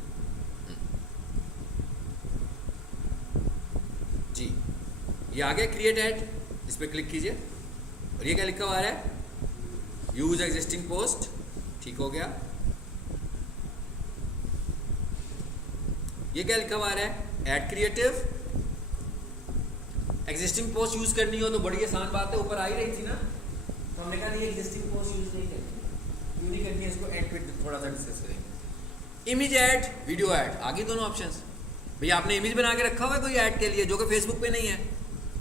जी। ये आ गया क्रिएट ऐड, इस पर क्लिक कीजिए और ये क्या लिखा हुआ है, यूज एग्जिस्टिंग पोस्ट। ठीक हो गया। ये क्या लिखा हुआ है, add creative. Existing post use करनी हो तो बड़ी आसान बात है, ऊपर आ ही रही थी ना, तो हमने कहा नहीं एग्जिस्टिंग पोस्ट यूज नहीं करनी, क्यों नहीं करनी है, इसको ऐड पे थोड़ा सा डिस्कस करेंगे। इमेज ऐड, वीडियो ऐड, आगे दोनों ऑप्शंस। भैया आपने इमेज बना के रखा हुआ है कोई ऐड के लिए जो कि फेसबुक पे नहीं है,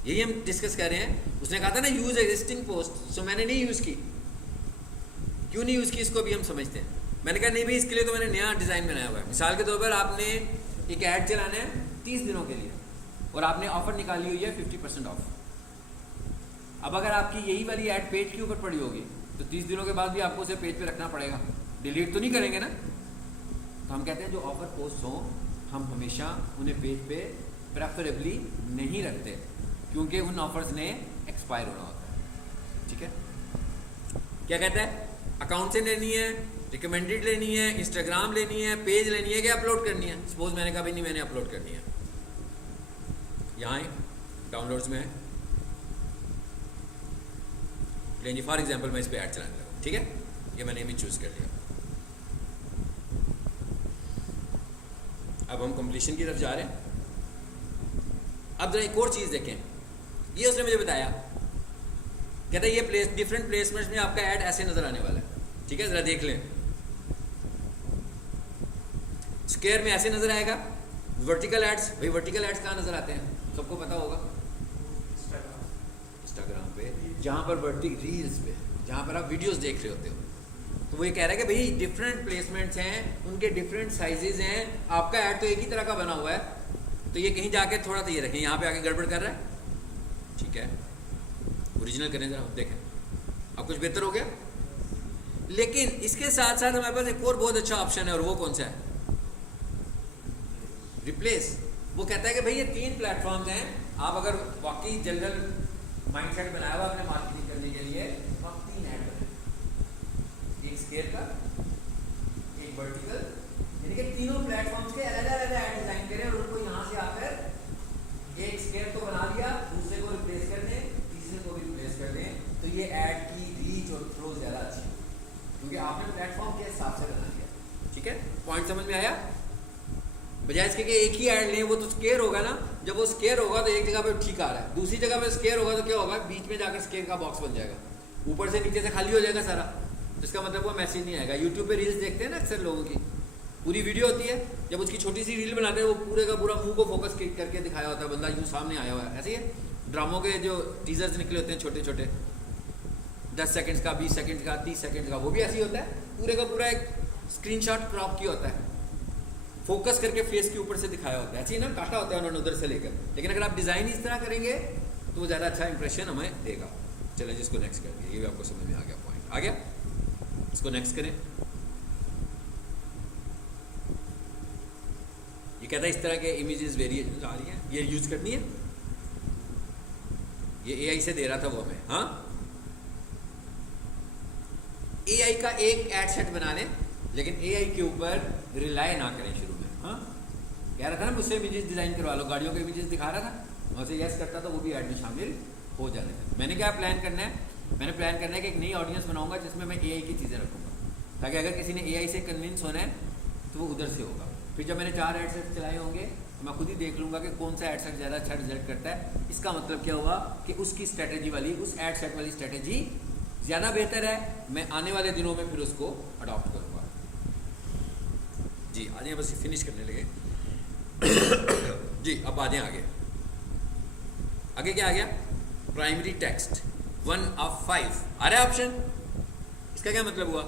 यही हम डिस्कस कर रहे हैं। उसने कहा था ना यूज एग्जिस्टिंग पोस्ट, सो मैंने नहीं यूज की। क्यों नहीं यूज़ की, इसको भी हम समझते हैं। मैंने कहा नहीं भाई इसके लिए तो मैंने नया डिज़ाइन बनाया हुआ है। मिसाल के तौर पर आपने एक ऐड चलाना है 30 दिनों के लिए और आपने ऑफर निकाली हुई है 50% ऑफ। अब अगर आपकी यही वाली ऐड पेज के ऊपर पड़ी होगी तो 30 दिनों के बाद भी आपको उसे पेज पे रखना पड़ेगा, डिलीट तो नहीं करेंगे ना। तो हम कहते हैं जो ऑफर पोस्ट हों हम हमेशा उन्हें पेज पे प्रेफरेबली नहीं रखते, क्योंकि उन ऑफर्स ने एक्सपायर होना होता है। ठीक है, क्या कहता है, अकाउंट से लेनी है, रिकमेंडेड लेनी है, इंस्टाग्राम लेनी है, पेज लेनी है, क्या अपलोड करनी है। सपोज मैंने कहा भाई नहीं मैंने अपलोड करनी है, यहाँ डाउनलोड्स में है, लेकिन फॉर एग्जांपल मैं इस पर ऐड चलाने लगा। ठीक है, ये मैंने इमेज चूज कर लिया। अब हम कंप्लीशन की तरफ जा रहे हैं। अब जरा एक और चीज़ देखें, ये उसने मुझे बताया, कहता है ये डिफरेंट प्लेसमेंट्स में आपका ऐड ऐसे नजर आने वाला है। ठीक है, जरा देख लें, स्क्वायर में ऐसे नजर आएगा। वर्टिकल एड्स, भाई वर्टिकल एड्स कहाँ नजर आते हैं, सबको पता होगा, इंस्टाग्राम पे, जहाँ पर वर्टिकल रील्स पे, जहाँ पर आप वीडियोस देख रहे होते हो। तो वो ये कह रहा है कि भाई डिफरेंट प्लेसमेंट्स हैं, उनके डिफरेंट साइजेज हैं, आपका ऐड तो एक ही तरह का बना हुआ है, तो ये कहीं जाके थोड़ा तो ये रखें, यहाँ पे आके गड़बड़ कर रहा है। ठीक है, ओरिजिनल करें जरा, देखें अब कुछ बेहतर हो गया। लेकिन इसके साथ साथ हमारे पास एक और बहुत अच्छा ऑप्शन है, और वो कौन सा है, रिप्लेस। वो कहता है कि भाई ये 3 प्लेटफॉर्म्स हैं, आप अगर वाकई जनरल माइंडसेट बनाया हुआ अपने मार्केटिंग करने के लिए, तो आप 3 ऐड बनाएं, एक स्क्वायर का, एक वर्टिकल, यानी कि तीनों प्लेटफॉर्म्स के अलग अलग ऐड डिजाइन करें और उनको यहाँ से आकर एक स्केयर तो बना लिया, दूसरे को रिप्लेस कर दें, तीसरे को भी रिप्लेस कर दें, तो ये ऐड की रीच और थ्रो ज़्यादा अच्छी है क्योंकि आपने प्लेटफॉर्म के हिसाब से बना लिया। ठीक है, पॉइंट समझ में आया? बजाय इसके कि एक ही ऐड लें, वो तो स्केयर होगा ना, जब वो स्केयर होगा तो एक जगह पे ठीक आ रहा है, दूसरी जगह पे स्केयर होगा तो क्या होगा, बीच में जाकर स्केयर का बॉक्स बन जाएगा, ऊपर से नीचे से खाली हो जाएगा सारा, जिसका मतलब वो मैसेज नहीं आएगा। यूट्यूब पे रील्स देखते हैं ना अक्सर लोगों की, पूरी वीडियो होती है, जब उसकी छोटी सी रील बनाते हैं वो पूरे का पूरा मुंह को फोकस करके दिखाया होता है, बंदा यूँ सामने आया हुआ है। ऐसे ही है ड्रामों के जो टीजर्स निकले होते हैं छोटे छोटे, 10 सेकंड्स का, 20 सेकंड का, 30 सेकंड का, वो भी ऐसे ही होता है, पूरे का पूरा एक स्क्रीनशॉट क्रॉप किया होता है, फोकस करके फेस के ऊपर से दिखाया होता है, ऐसे ही ना काटा होता है उन्होंने उधर से लेकर। लेकिन अगर आप डिज़ाइन इस तरह करेंगे तो वो ज़्यादा अच्छा इंप्रेशन हमें देगा। चलिए जिसको नेक्स्ट करेंगे, ये भी आपको समझ में आ गया, पॉइंट आ गया, इसको नेक्स्ट करें। ये कहता है इस तरह के इमेजेस वेरिएशन आ रही हैं, ये यूज करनी है, ये एआई से दे रहा था वो हमें। हाँ, एआई का एक एड सेट बना लें, लेकिन एआई के ऊपर रिलाई ना करें शुरू में। हाँ, कह रहा था ना मुझसे इमेजेस डिजाइन करवा लो, गाड़ियों के इमेजेस दिखा रहा था, वहाँ से यस करता तो वो भी ऐड में शामिल हो जाने थे। मैंने क्या प्लान करना है, मैंने प्लान करना है कि एक नई ऑडियंस बनाऊंगा जिसमें मैं एआई की चीज़ें रखूँगा, ताकि अगर किसी ने एआई से कन्विंस होना है तो वो उधर से होगा। फिर जब मैंने 4 एड सेट चलाए होंगे तो मैं खुद ही देख लूँगा कि कौन सा एड सेट ज़्यादा अच्छा रिजल्ट करता है। इसका मतलब क्या हुआ कि उसकी स्ट्रैटेजी वाली, उस एड सेट वाली स्ट्रैटेजी ज़्यादा बेहतर है, मैं आने वाले दिनों में फिर उसको अडॉप्ट करूँगा। जी आ जाए, बस फिनिश करने लगे। जी अब आ जाए आगे। आगे क्या आ गया, प्राइमरी टेक्स्ट 1 of 5 आ रहा है ऑप्शन। इसका क्या मतलब हुआ,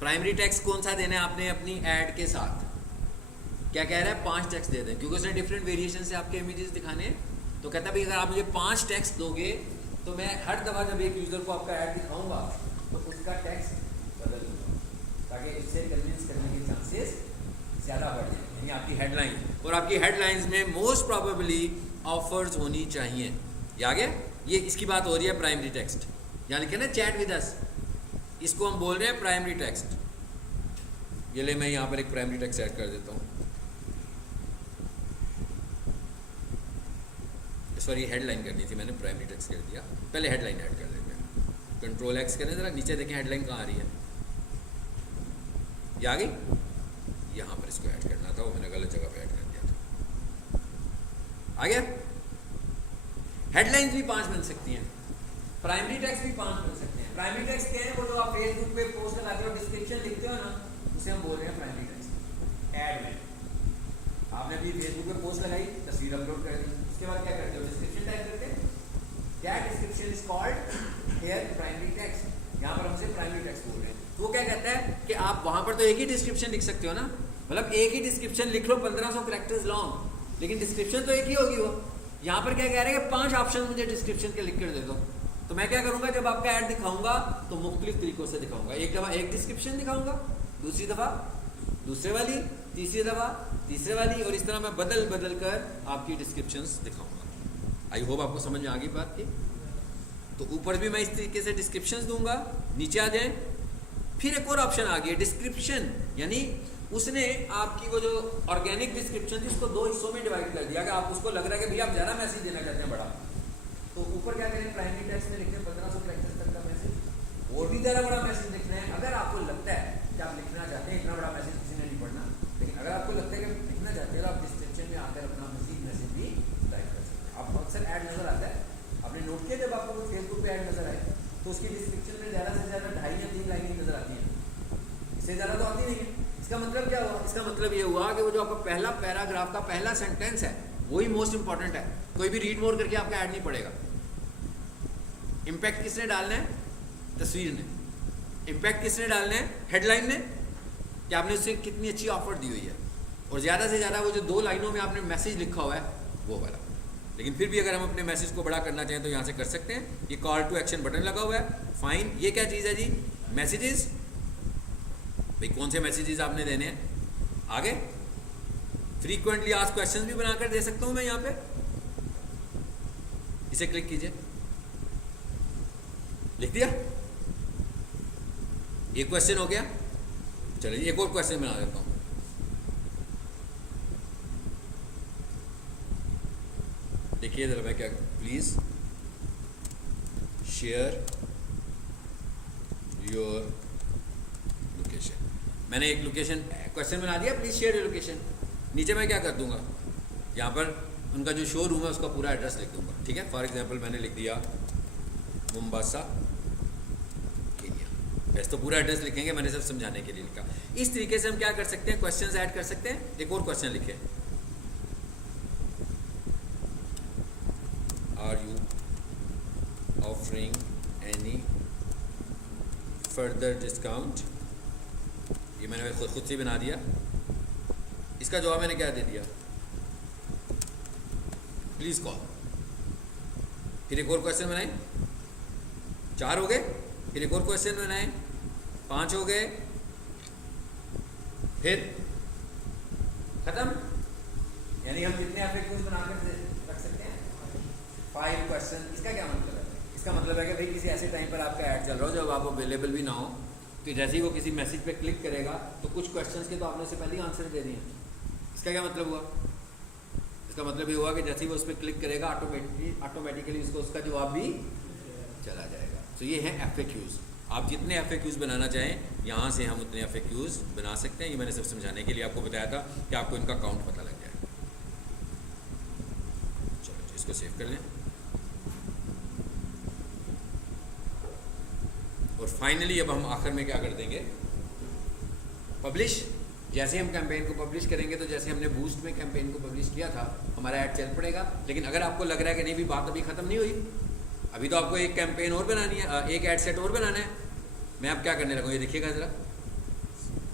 प्राइमरी टेक्स्ट कौन सा देना है आपने अपनी ऐड के साथ, क्या कह रहा है 5 टेक्स्ट दे दें, क्योंकि उसने डिफरेंट वेरिएशन से आपके इमेजेस दिखाने हैं। तो कहता है भाई अगर आप मुझे 5 टेक्स्ट दोगे तो मैं हर दफ़ा जब एक यूज़र को आपका ऐड दिखाऊंगा तो उसका टेक्स्ट बदल दूंगा, ताकि इससे कन्विंस करने के चांसेस ज़्यादा बढ़ जाए। यानी आपकी हेडलाइन, और आपकी हेडलाइंस में मोस्ट प्रोबेबली ऑफर्स होनी चाहिए। ये आ गया, ये इसकी बात हो रही है प्राइमरी टेक्स्ट, यहाँ लिखे ना चैट विद अस, इसको हम बोल रहे हैं प्राइमरी टेक्स्ट। ये ले मैं यहाँ पर एक प्राइमरी टेक्स्ट ऐड कर देता हूँ, सॉरी हेडलाइन करनी थी मैंने, प्राइमरी टेक्स्ट कर दिया, पहले हेडलाइन ऐड कर देते हैं। कंट्रोल एक्स करें जरा, नीचे देखें हेडलाइन कहाँ आ रही है, ये आ गई, यहाँ पर इसको ऐड करना था, वो मैंने गलत जगह पे ऐड कर दिया था। आ गया, हेडलाइंस भी 5 बन सकती हैं, प्राइमरी टेक्स्ट भी 5 बन सकते हैं। प्राइमरी टेक्स्ट क्या है, वो जो आप फेसबुक पे पोस्ट लगाते हो, डिस्क्रिप्शन लिखते हो ना, उसे हम बोल रहे हैं प्राइमरी टेक्स्ट। ऐड में आपने भी फेसबुक पे पोस्ट लगाई, तस्वीर अपलोड कर दी, उसके बाद क्या करते हो, डिस्क्रिप्शन टाइप करते हैं, क्या description is called here primary text. यहाँ पर हमसे प्राइमरी टेक्स्ट बोल रहे हैं। तो वो क्या कहता है कि आप वहाँ पर तो एक ही डिस्क्रिप्शन लिख सकते हो ना, मतलब एक ही डिस्क्रिप्शन लिख लो 1500 कैरेक्टर्स लॉन्ग, लेकिन डिस्क्रिप्शन तो एक ही होगी वो। यहाँ पर क्या कह रहे हैं कि 5 ऑप्शन मुझे डिस्क्रिप्शन के लिख कर दे दो। तो मैं क्या करूँगा, जब आपका ऐड दिखाऊंगा तो मुख्तलिफ तरीकों से दिखाऊंगा, एक दफ़ा एक डिस्क्रिप्शन दिखाऊंगा, दूसरी दफ़ा दूसरे वाली, तीसरी दफ़ा तीसरे वाली, और इस तरह मैं बदल बदल कर आपकी डिस्क्रिप्शंस दिखाऊंगा। आई होप आपको समझ में आ गई बात की। तो ऊपर भी मैं इस तरीके से डिस्क्रिप्शंस दूंगा, नीचे आ जाए। फिर एक और ऑप्शन आ गया डिस्क्रिप्शन, यानी उसने आपकी वो जो ऑर्गेनिक डिस्क्रिप्शन थी उसको 2 हिस्सों में डिवाइड कर दिया कि आप उसको लग रहा है कि भैया आप ज़्यादा मैसेज देना चाहते हैं बड़ा, तो ऊपर क्या करें, प्राइमरी टेक्स्ट में लिखते हैं 1500 कैरेक्टर्स तक का मैसेज, और भी ज़्यादा बड़ा मैसेज लिखना है। अगर आपको लगता है कि आप लिखना चाहते हैं, इतना बड़ा मैसेज किसी ने नहीं पढ़ना, लेकिन अगर आपको लगता है कि लिखना चाहते हैं तो आप डिस्क्रिप्शन में आकर अपना मैसेज भी टाइप कर सकते हैं। आप अक्सर ऐड नज़र आता है, आपने नोट किया जब आपको फेसबुक पे ऐड नज़र आए तो उसकी डिस्क्रिप्शन में ज़्यादा से ज़्यादा 2.5 या 3 लाइनें नज़र आती हैं, इससे ज़्यादा तो आती नहीं है। इसका मतलब क्या हुआ, इसका मतलब ये हुआ कि वो जो आपका पहला पैराग्राफ का पहला सेंटेंस है वही मोस्ट इंपॉर्टेंट है, कोई भी रीड मोर करके आपका ऐड नहीं पड़ेगा। इम्पैक्ट किसने डालना है, तस्वीर ने। इम्पैक्ट किसने डालना है, हेडलाइन ने, कि आपने उससे कितनी अच्छी ऑफर दी हुई है, और ज़्यादा से ज़्यादा वो जो 2 लाइनों में आपने मैसेज लिखा हुआ है वो वाला। लेकिन फिर भी अगर हम अपने मैसेज को बड़ा करना चाहें तो यहाँ से कर सकते हैं। ये कॉल टू एक्शन बटन लगा हुआ है, फाइन। ये क्या चीज़ है जी, मैसेजेस। भाई कौन से मैसेजेस आपने देने हैं, आगे फ्रीक्वेंटली आस्क्ड क्वेश्चंस भी बनाकर दे सकता हूँ मैं यहाँ पे। इसे क्लिक कीजिए, लिख दिया, एक क्वेश्चन हो गया। चलिए एक और क्वेश्चन बना देता हूँ। देखिए ज़रा मैं क्या, प्लीज़ शेयर योर लोकेशन। मैंने एक लोकेशन क्वेश्चन बना दिया, प्लीज़ शेयर योर लोकेशन। नीचे मैं क्या कर दूंगा, यहाँ पर उनका जो शोरूम है उसका पूरा एड्रेस लिख दूंगा, ठीक है। फॉर एग्जांपल मैंने लिख दिया मोम्बासा केनिया। वैसे तो पूरा एड्रेस लिखेंगे, मैंने सिर्फ समझाने के लिए लिखा। इस तरीके से हम क्या कर सकते हैं, क्वेश्चंस ऐड कर सकते हैं। एक और क्वेश्चन लिखे, are you offering any further discount. ये मैंने खुद से बना दिया। इसका जवाब मैंने क्या दे दिया, प्लीज कॉल। फिर एक और क्वेश्चन बनाए, 4 हो गए। फिर एक और क्वेश्चन बनाए, 5 हो गए। फिर खत्म। यानी हम कितने FAQs बनाकर रख सकते हैं, 5 क्वेश्चन। इसका क्या मतलब है, इसका मतलब है कि भाई किसी ऐसे टाइम पर आपका ऐड चल रहा हो जब आप अवेलेबल भी ना हो, तो जैसे ही वो किसी मैसेज पे क्लिक करेगा तो कुछ क्वेश्चंस के तो आपने से पहले ही आंसर दे दिए। इसका क्या मतलब हुआ, इसका मतलब ये हुआ कि जैसे ही वो उस पर क्लिक करेगा ऑटोमेटिकली उसको उसका जवाब भी चला जाएगा। तो ये है FAQs। आप जितने FAQs बनाना चाहें यहाँ से हम उतने FAQs बना सकते हैं। ये मैंने सब समझाने के लिए आपको बताया था कि आपको इनका काउंट पता लग जाए। चलो इसको सेव कर लें। और फाइनली अब हम आखिर में क्या कर देंगे, पब्लिश। जैसे हम कैंपेन को पब्लिश करेंगे तो जैसे हमने बूस्ट में कैंपेन को पब्लिश किया था, हमारा ऐड चल पड़ेगा। लेकिन अगर आपको लग रहा है कि नहीं भी बात अभी ख़त्म नहीं हुई, अभी तो आपको एक कैंपेन और बनानी है, एक ऐड सेट और बनाना है। मैं अब क्या करने लगा हूँ, ये देखिएगा ज़रा,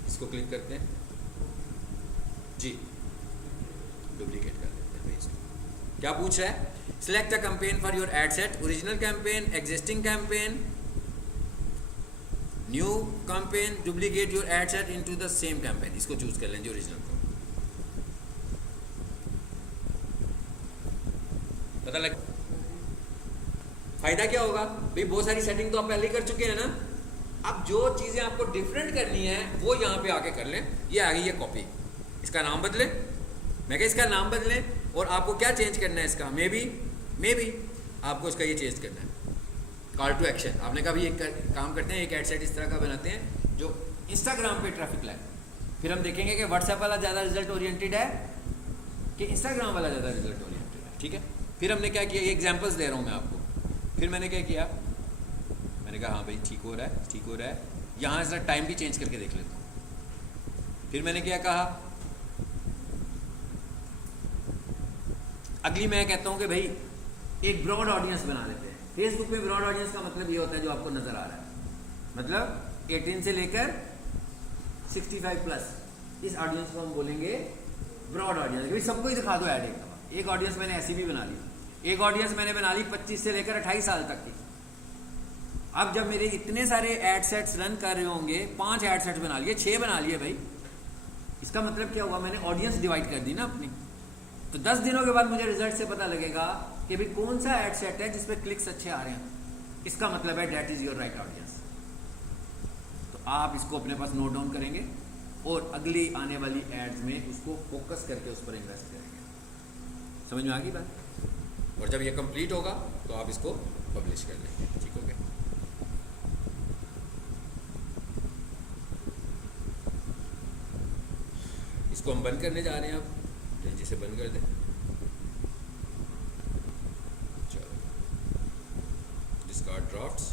इसको क्लिक करते हैं जी, डुप्लीकेट कर देते हैं भाई इसको। क्या पूछ रहा है, select a campaign for your add set, original campaign, existing campaign, new campaign, duplicate your ad set into the same campaign. इसको चूज कर लेंगे ओरिजिनल को। पता लग, फायदा क्या होगा भाई, बहुत सारी सेटिंग तो आप पहले ही कर चुके हैं ना। अब जो चीजें आपको डिफरेंट करनी है वो यहाँ पे आके कर लें। ये आ गई है कॉपी, इसका नाम बदलें। मैं कहा इसका नाम बदलें। और आपको क्या चेंज करना है इसका, मे बी आपको इसका ये चेंज करना है, कॉल टू एक्शन। आपने कहा भाई एक काम करते हैं, एक एड सेट इस तरह का बनाते हैं जो इंस्टाग्राम पे ट्रैफिक लाए। फिर हम देखेंगे कि व्हाट्सएप वाला ज़्यादा रिजल्ट ओरिएंटेड है कि इंस्टाग्राम वाला ज़्यादा रिजल्ट ओरिएंटेड है, ठीक है। फिर हमने क्या किया, ये एग्जांपल्स दे रहा हूँ मैं आपको। फिर मैंने क्या किया, मैंने कहा हाँ भाई ठीक हो रहा है। यहाँ जरा टाइम भी चेंज करके देख लेता हूँ। फिर मैंने क्या कहा, अगली मैं कहता हूँ कि भाई एक ब्रॉड ऑडियंस बना लेते हैं। फेसबुक में ब्रॉड ऑडियंस का मतलब ये होता है जो आपको नजर आ रहा है, मतलब 18 से लेकर 65 प्लस, इस ऑडियंस को हम बोलेंगे ब्रॉड ऑडियंस। भाई सबको ही दिखा दो ऐड एक दफा। एक ऑडियंस मैंने ऐसी भी बना ली, एक ऑडियंस मैंने बना ली 25 से लेकर 28 साल तक की। अब जब मेरे इतने सारे एड सेट्स रन कर रहे होंगे, 5 एड सेट्स बना लिए, 6 बना लिए भाई, इसका मतलब क्या हुआ, मैंने ऑडियंस डिवाइड कर दी ना अपनी। तो 10 दिनों के बाद मुझे रिजल्ट से पता लगेगा कि भाई कौन सा एड सेट है जिसपे क्लिक्स अच्छे आ रहे हैं। इसका मतलब है that is your right audience. तो आप इसको अपने पास नोट डाउन करेंगे और अगली आने वाली एड्स में उसको फोकस करके उस पर इन्वेस्ट करेंगे। समझ में आ गई बात। और जब ये कंप्लीट होगा तो आप इसको पब्लिश कर लेंगे, ठीक हो गया। इसको हम बंद करने जा रहे हैं, अब जल्दी से बंद कर दें। चलो डिस्कार्ड ड्राफ्ट्स।